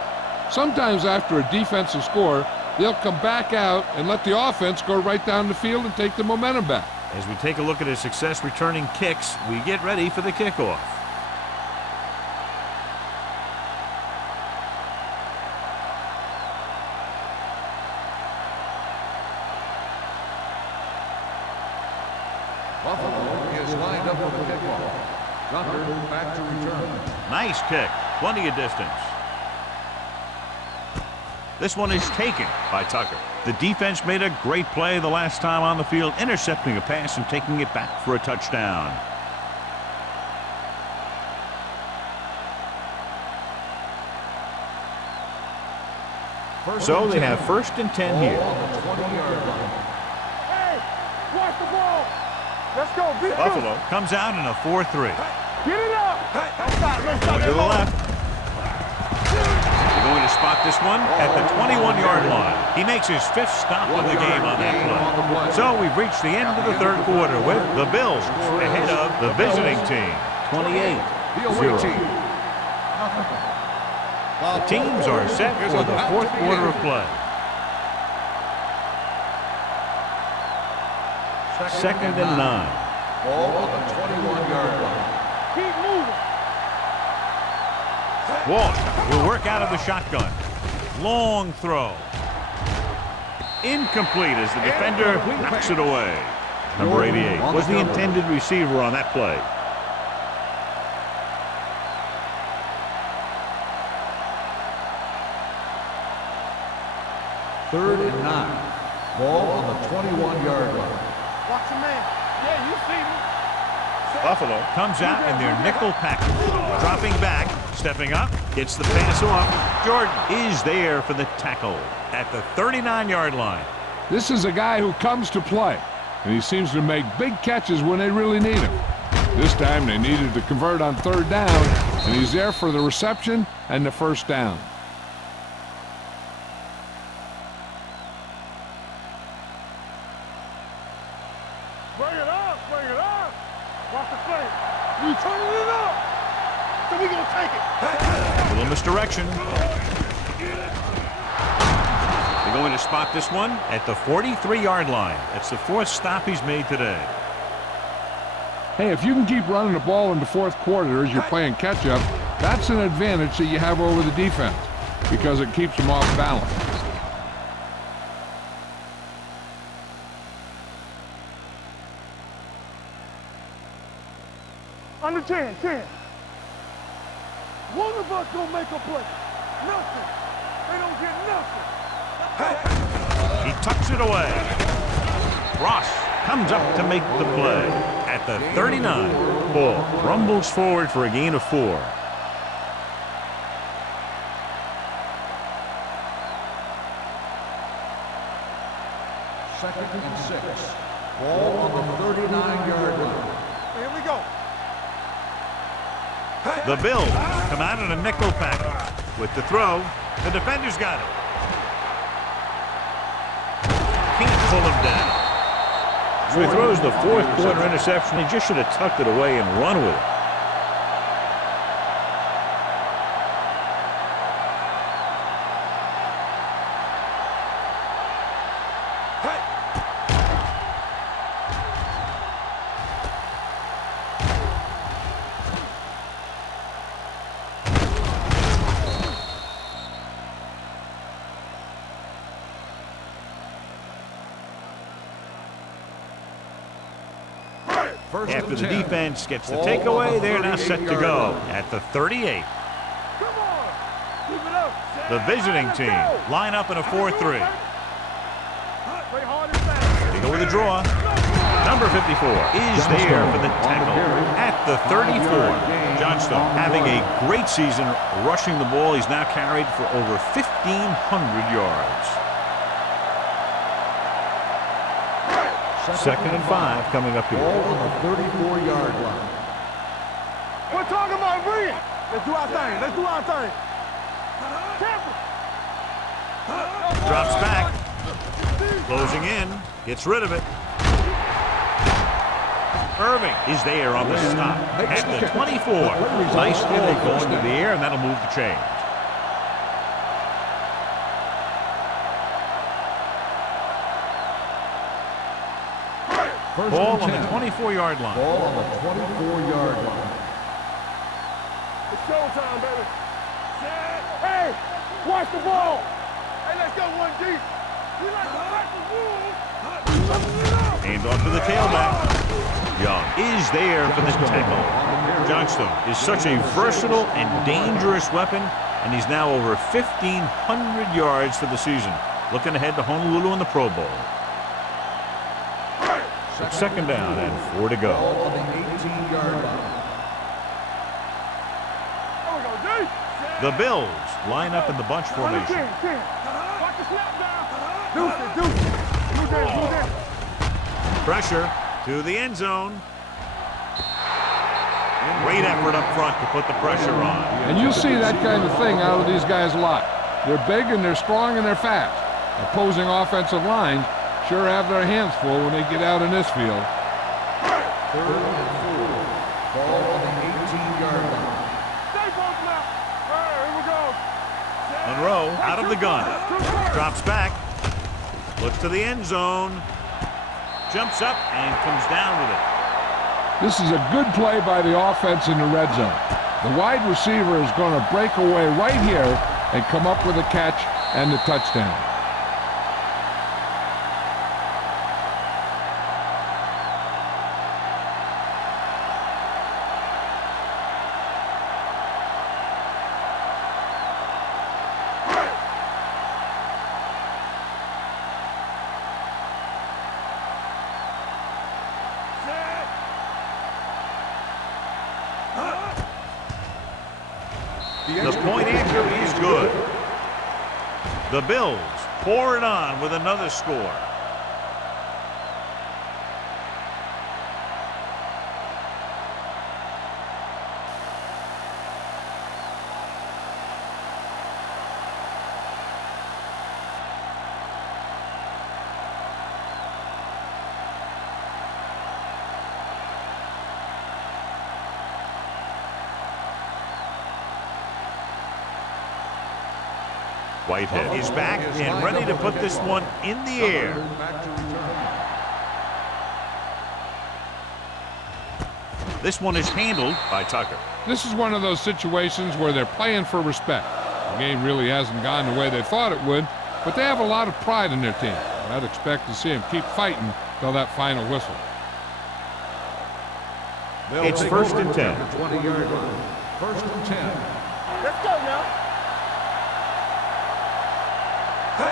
Sometimes after a defensive score, they'll come back out and let the offense go right down the field and take the momentum back. As we take a look at his success returning kicks, we get ready for the kickoff. Buffalo is lined up for the kickoff. Tucker back to return. Nice kick. Plenty of distance. This one is taken by Tucker. The defense made a great play the last time on the field, intercepting a pass and taking it back for a touchdown. So they have first and 10 here. On the 20-yard line. Hey, watch the ball. Let's go. Beat Buffalo comes out in a 4-3. Get it up. Going to the left. They're going to spot this one at the 21-yard line. He makes his 5th stop of the game on that play. So we've reached the end of the third quarter with the Bills ahead of the visiting team, 28-0. The teams are set for the fourth quarter of play. Second and 9. Ball on the 21-yard line. Keep moving. Walt will work out of the shotgun. Long throw. Incomplete as the defender knocks it away. Number 88 was the intended receiver on that play. Third and 9. Ball on the 21-yard line. Watch your man. Yeah, you see me. Buffalo comes out in their nickel package. Dropping back, stepping up, gets the pass off. Jordan is there for the tackle at the 39-yard line. This is a guy who comes to play, and he seems to make big catches when they really need him. This time they needed to convert on third down, and he's there for the reception and the first down. Bring it up, bring it up. Watch the play. You turning it up. So we gonna take it. A little misdirection. They're going to spot this one at the 43-yard line. That's the fourth stop he's made today. Hey, if you can keep running the ball in the fourth quarter as you're playing catch-up, that's an advantage that you have over the defense because it keeps them off balance. Under 10. One of us gonna make a play. Nothing. They don't get nothing. He tucks it away. Ross comes up to make the play at the 39. Ball rumbles forward for a gain of 4. Second and 6. Ball on the 39-yard line. Here we go. The Bills come out in a nickel package. With the throw, the defender's got it. Can't pull him down. So he throws the fourth quarter interception. He just should have tucked it away and run with it. After the defense gets the takeaway, they're now set to go at the 38. Come on. Keep it up. The visiting team line up in a 4-3. Play hard and fast. They go with a draw. Number 54 is there for the tackle at the 34. Johnstone having a great season rushing the ball. He's now carried for over 1,500 yards. Second and 5 coming up here. Ball on the 34-yard line. We're talking about bring it. Let's do our thing. Let's do our thing. Careful. Drops back. Closing in. Gets rid of it. Irving is there on the stop at the 24. Nice ball going to the air, and that'll move the chains. Ball on the 24-yard line. Ball on the 24-yard line. It's showtime, baby. Hey, watch the ball. Hey, let's go one deep. We like to fight the rules. Hand off to the tailback. Young is there for the tackle. Johnstone is such a versatile and dangerous weapon, and he's now over 1,500 yards for the season. Looking ahead to Honolulu in the Pro Bowl. Second down and 4 to go. Ball on the 18-yard line. The Bills line up in the bunch formation. Watch the snap down. Deuce it. Pressure to the end zone. Great effort up front to put the pressure on. And you see that kind of thing out of these guys a lot. They're big and they're strong and they're fast. Opposing offensive lines sure have their hands full when they get out in this field. Third and 4. Ball on the 18-yard line. Stay close now. Here we go. Monroe out of the gun. Drops back. Looks to the end zone. Jumps up and comes down with it. This is a good play by the offense in the red zone. The wide receiver is going to break away right here and come up with a catch and the touchdown. The point after is good. The Bills pour it on with another score. Whitehead is back and ready to put this one in the air. This one is handled by Tucker. This is one of those situations where they're playing for respect. The game really hasn't gone the way they thought it would, but they have a lot of pride in their team. I'd expect to see them keep fighting till that final whistle. It's 1st and 10. 20-yard line. 1st and 10. Let's go now.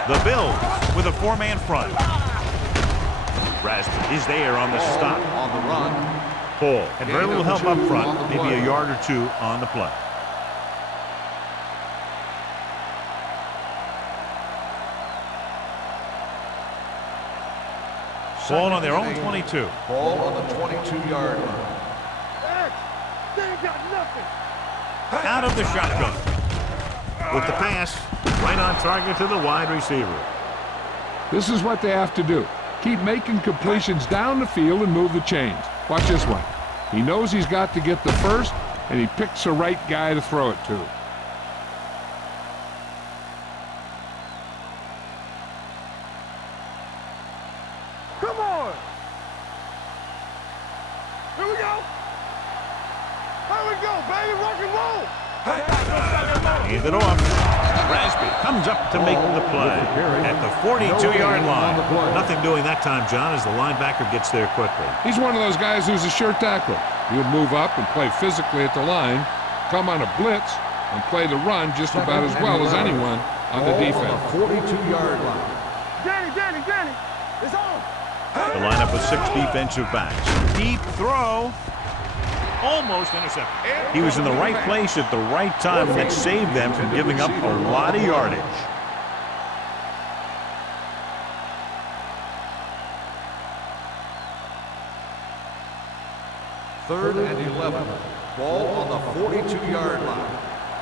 The Bills with a 4-man front. Rasmussen is there on the stop. On the run. Ball. And very little help up front. Maybe a yard or two on the play. Ball on their own 22. Ball on the 22-yard line. They ain't got nothing. Out of the shotgun. With the pass, right on target to the wide receiver. This is what they have to do. Keep making completions down the field and move the chains. Watch this one. He knows he's got to get the first, and he picks the right guy to throw it to. Come on. Here we go. Here we go, baby. Rock and roll. Hand it off. Rasby comes up to make the play at the 42-yard line. Nothing doing that time, John, as the linebacker gets there quickly. He's one of those guys who's a sure tackler. He'll move up and play physically at the line, come on a blitz, and play the run just about as well as anyone on the defense. 42-yard line. Danny. It's on. The lineup with 6 defensive backs. Deep throw. Almost intercepted. He was in the right place at the right time, and that saved them from giving up a lot of yardage. Third and 11. Ball on the 42-yard line.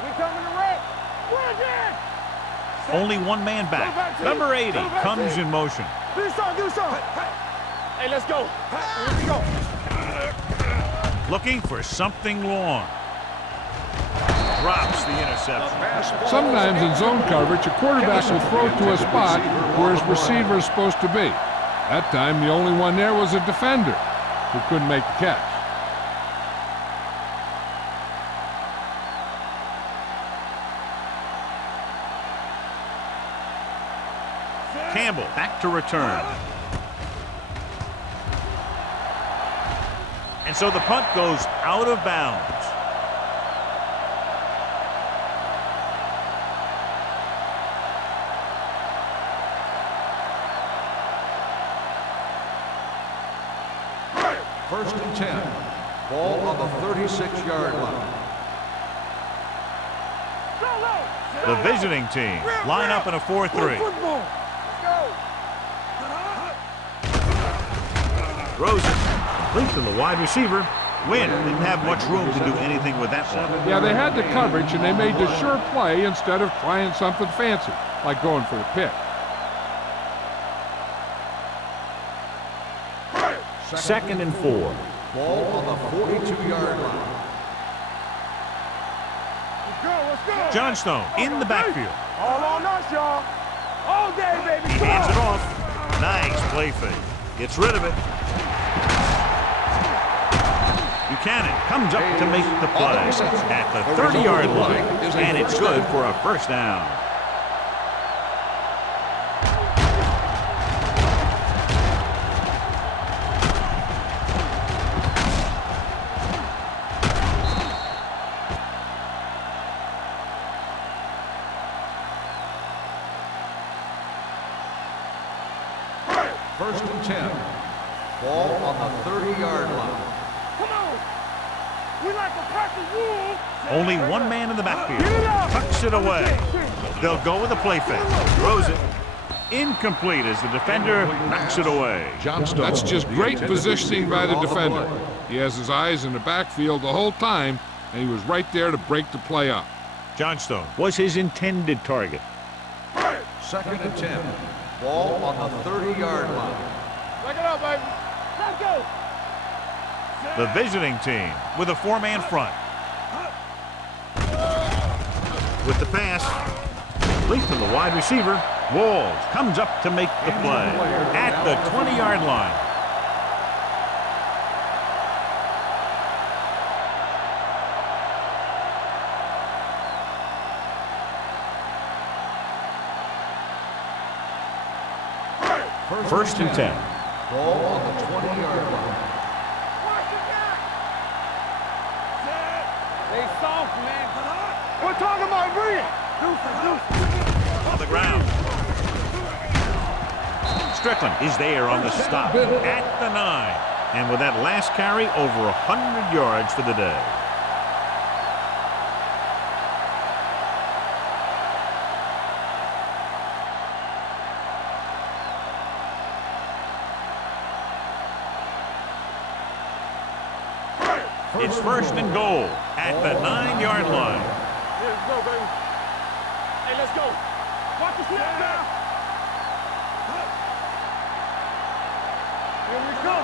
We coming to wreck. We're again. Only one man back. Number 80 comes in motion. Do something. Hey, let's go. Here we go. Looking for something long. Drops the interception. Sometimes in zone coverage, a quarterback will throw to a spot where his receiver is supposed to be. That time, the only one there was a defender who couldn't make the catch. Campbell back to return. And so the punt goes out of bounds. First and 10. Ball on the 36-yard line. The visiting team line up in a 4-3. Throws it. Complete to the wide receiver. Wynn didn't have much room to do anything with that one. Yeah, they had the coverage, and they made the sure play instead of trying something fancy, like going for the pick. Second and 4. Ball on the 42-yard line. Let's go. Johnstone in the backfield. All on us, y'all. All day, baby. He hands it off. Nice play fake. Gets rid of it. Buchanan comes up to make the play at the 30-yard line, and it's good for a first down. First and 10. Ball on the 30-yard line. Come on. We like a pack of wolves Only one man in the backfield. Tucks it away. They'll go with a play fake. Throws it. Incomplete as the defender knocks it away. That's just great positioning by the defender. He has his eyes in the backfield the whole time, and he was right there to break the play up. Johnstone was his intended target. 2nd and 10. Ball on the 30-yard line. Back it up, baby. Let's go. The visiting team with a 4-man front. With the pass, complete to the wide receiver. Walls comes up to make the play at the 20-yard line. First and 10. Ball on the 20-yard line. Stay soft, man. We're talking about bring On the ground. Strickland is there on the stop at the 9. And with that last carry, over 100 yards for the day. It's first and goal at the 9-yard line. Let's go, baby. Hey, let's go. Watch the snap now. Here we go.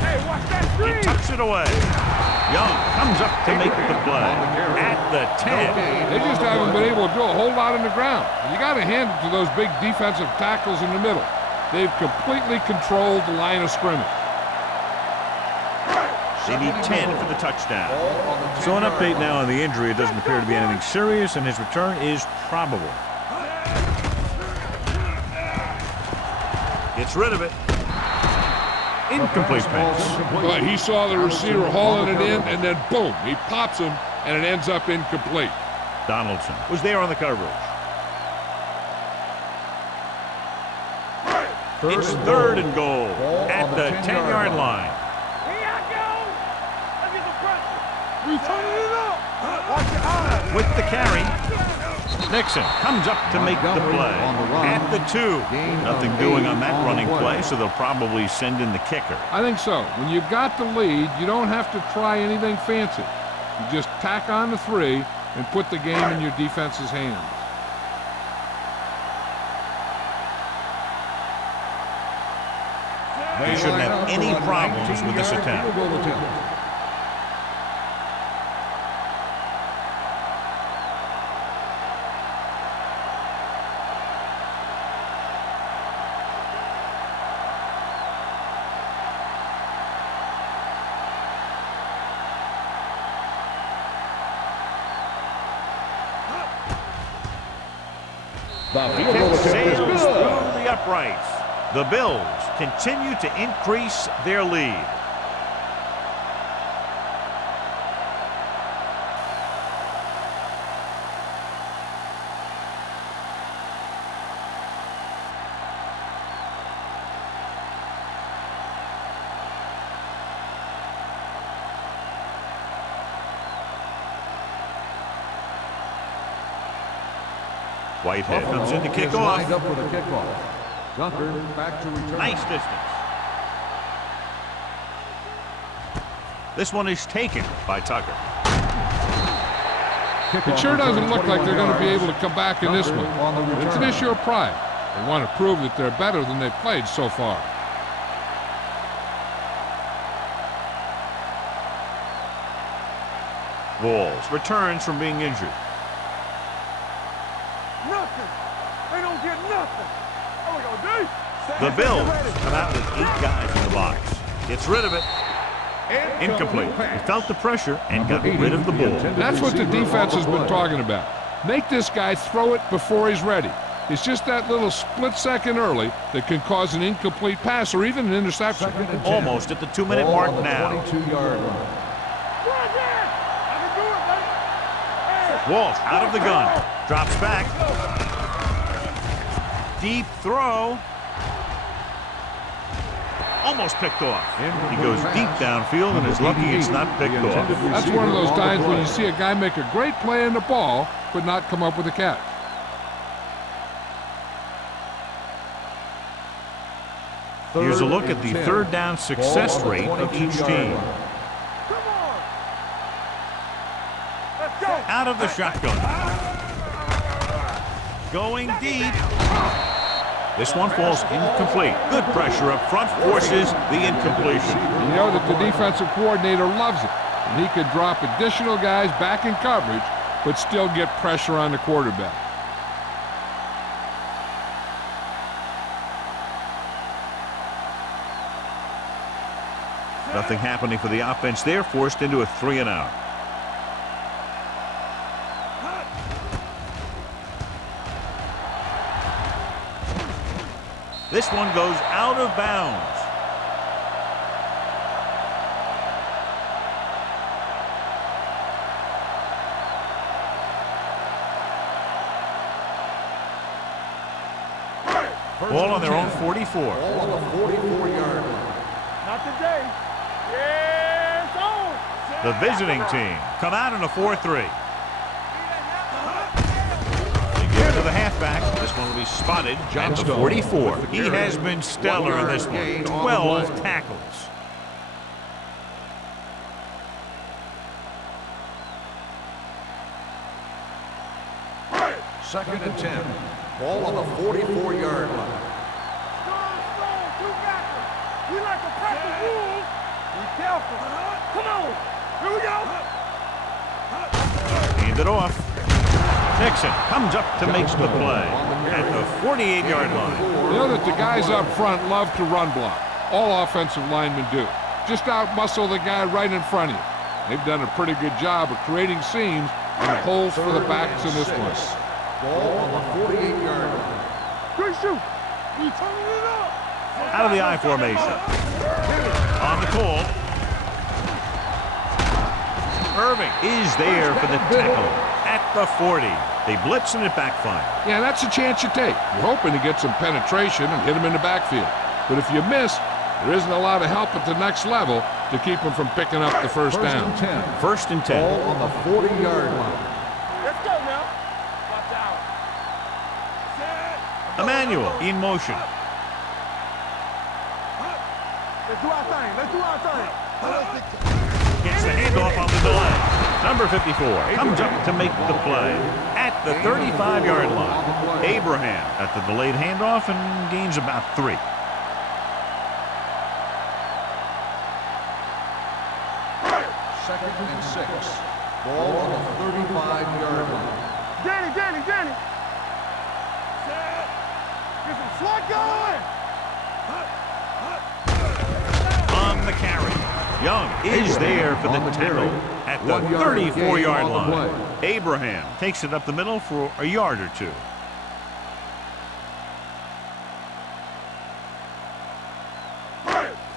Hey, watch that screen. He tucks it away. Young comes up to make the play at the 10. They just haven't been able to do a whole lot on the ground. You got to hand it to those big defensive tackles in the middle. They've completely controlled the line of scrimmage. They need 10 for the touchdown. So an update now on the injury. It doesn't appear to be anything serious, and his return is probable. Gets rid of it. Incomplete pass. But he saw the receiver hauling it in, and then boom, he pops him, and it ends up incomplete. Donaldson was there on the coverage. It's third and goal at the 10-yard line. With the carry, Nixon comes up to make the play at the 2. Nothing doing on that running play, so they'll probably send in the kicker. I think so. When you've got the lead, you don't have to try anything fancy. You just tack on the 3 and put the game in your defense's hands. They shouldn't have any problems with this attempt. The Kick sails through the uprights. The Bills continue to increase their lead. Whitehead comes in to kick off. Lined up for the kickoff. Gunter back to return. Nice distance. This one is taken by Tucker. It sure doesn't look like they're going to be able to come back in this one. It's an issue of pride. They want to prove that they're better than they've played so far. Walls returns from being injured. Nothing. They don't get nothing. There we go, D. The Bills come out with 8 guys in the box. Gets rid of it. Incomplete. He felt the pressure and got rid of the ball. That's what the defense has been talking about. Make this guy throw it before he's ready. It's just that little split second early that can cause an incomplete pass or even an interception. Almost at the 2-minute mark now. 22-yard line. Walsh out of the gun. Drops back. Deep throw. almost picked off. He goes deep downfield and is lucky it's not picked off. That's one of those times when you see a guy make a great play in the ball, but not come up with a catch. Here's a look at the third down success rate of each team. Out of the shotgun. Going deep. This one falls incomplete. Good pressure up front forces the incompletion. You know that the defensive coordinator loves it. And he could drop additional guys back in coverage, but still get pressure on the quarterback. Nothing happening for the offense there, forced into a 3-and-out. This one goes out of bounds. Ball on their own 44. Ball on the 44-yard line. Not today. Yeah, it's on. The visiting team come out in a 4-3. They give it to the halfback. This one will be spotted at the 44. He has been stellar in this one. 12 tackles. Second and 10. Ball on the 44-yard line. Strong, two backers. We like to press the rules. Be careful. Come on. Here we go. Hand it off. Nixon comes up to make the play at the 48-yard line. You know that the guys up front love to run block. All offensive linemen do. Just out-muscle the guy right in front of you. They've done a pretty good job of creating seams and holes for the backs in this one. Ball on the 48-yard line. Good shoot. You turning it up. Out of the I formation. On the call. Irving is there for the tackle at the 40. They blitz and it backfires. Yeah, that's a chance you take. You're hoping to get some penetration and hit him in the backfield. But if you miss, there isn't a lot of help at the next level to keep him from picking up the first down. First and 10. Ball on the 40-yard line. Let's go now. Watch out. Emmanuel in motion. Let's do our thing. Let's do our thing. Gets the handoff on the delay. Number 54 comes up to make the play at the 35-yard line. Abraham at the delayed handoff and gains about 3. Second and 6. Ball on the 35-yard line. Danny. Get some slot going. On the carry. Young is there for the tackle at the 34-yard line. Abraham takes it up the middle for a yard or 2.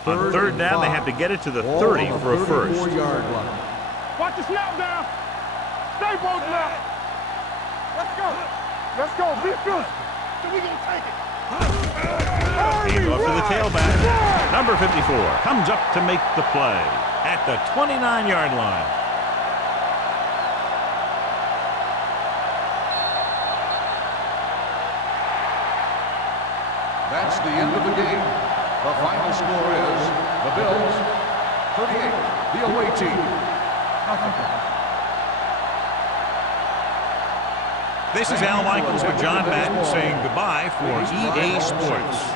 On third down, they have to get it to the 30 for a first. Watch the snap down. Stay both left. Let's go. Be good. So we gonna take it. Hand off to the tailback. Number 54 comes up to make the play at the 29-yard line. That's the end of the game. The final score is the Bills 38, the away team nothing. This is Al Michaels with John Madden saying goodbye for EA Sports.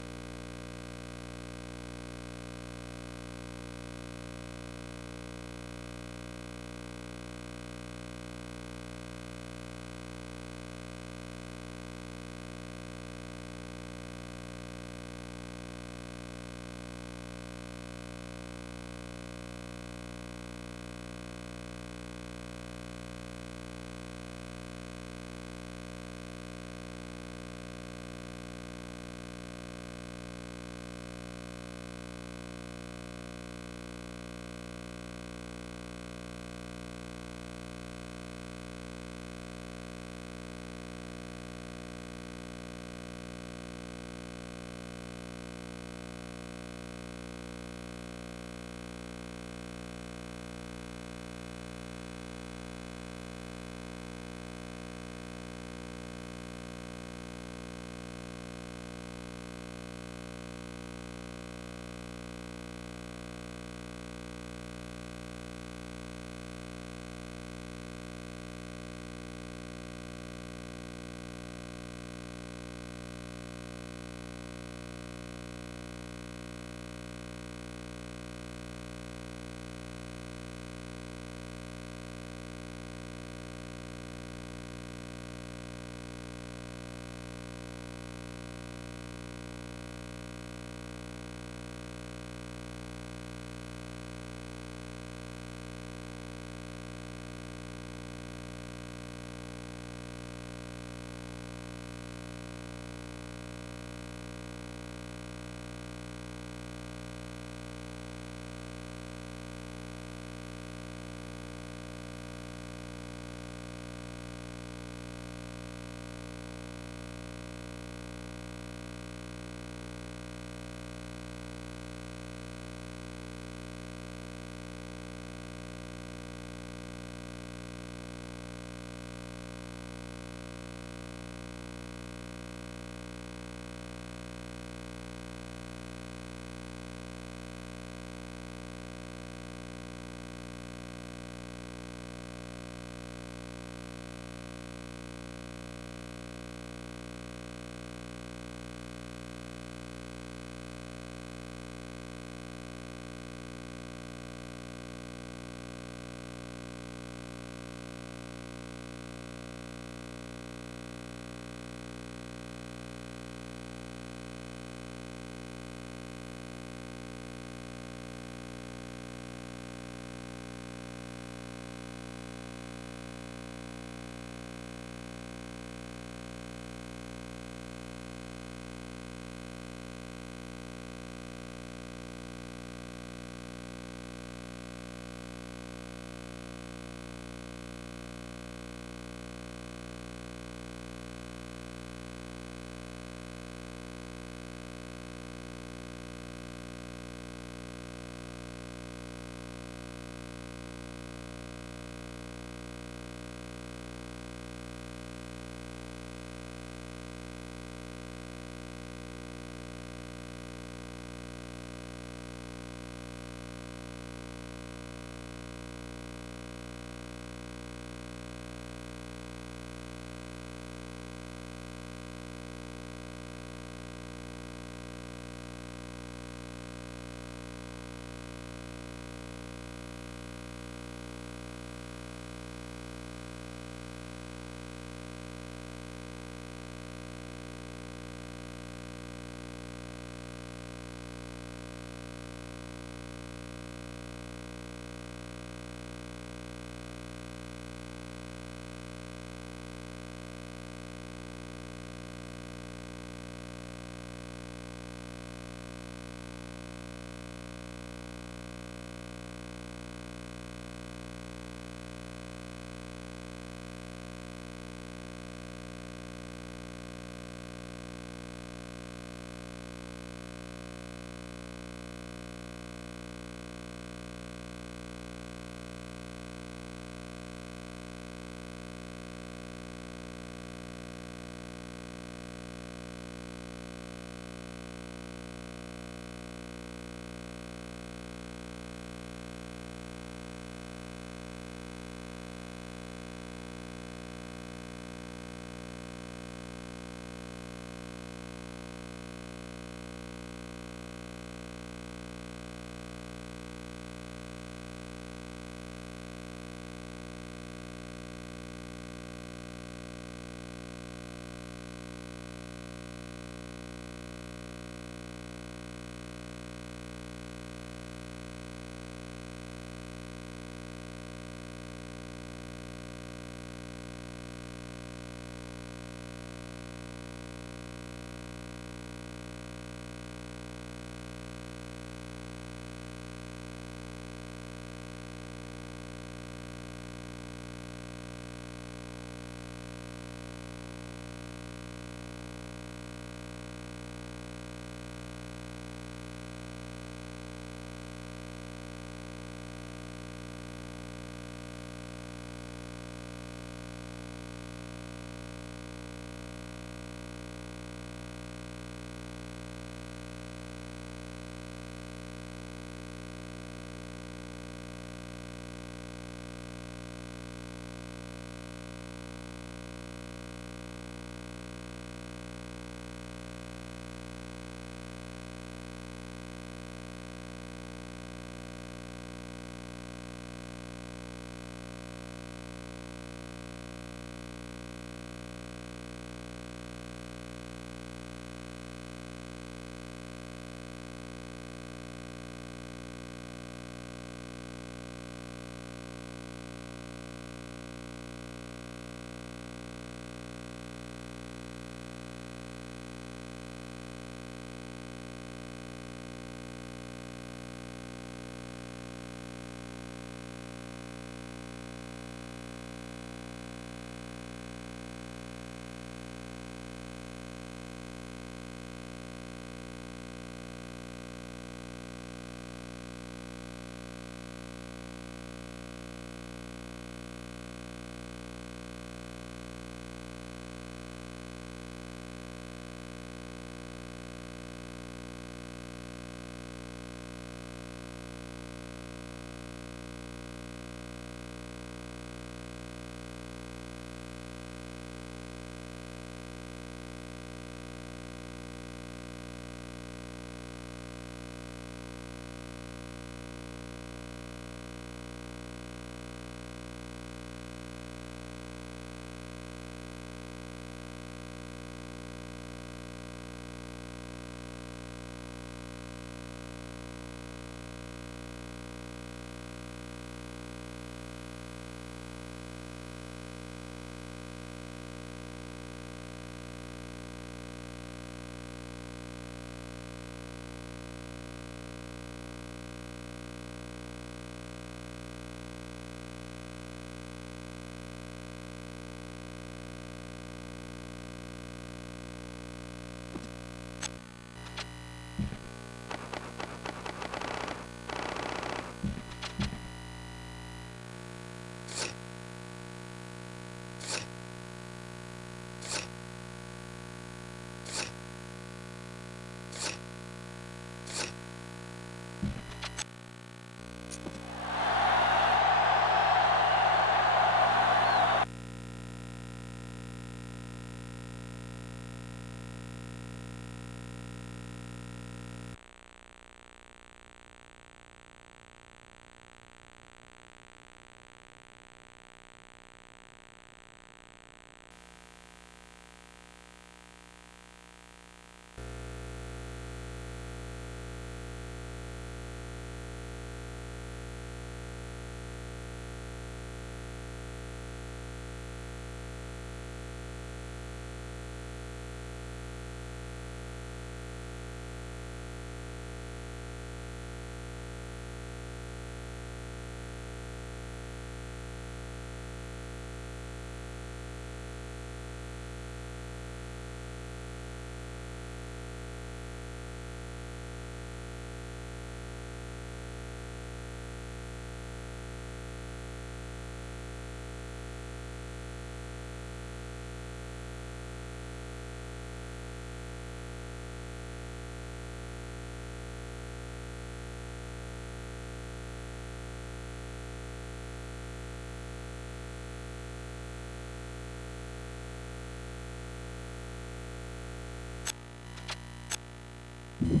You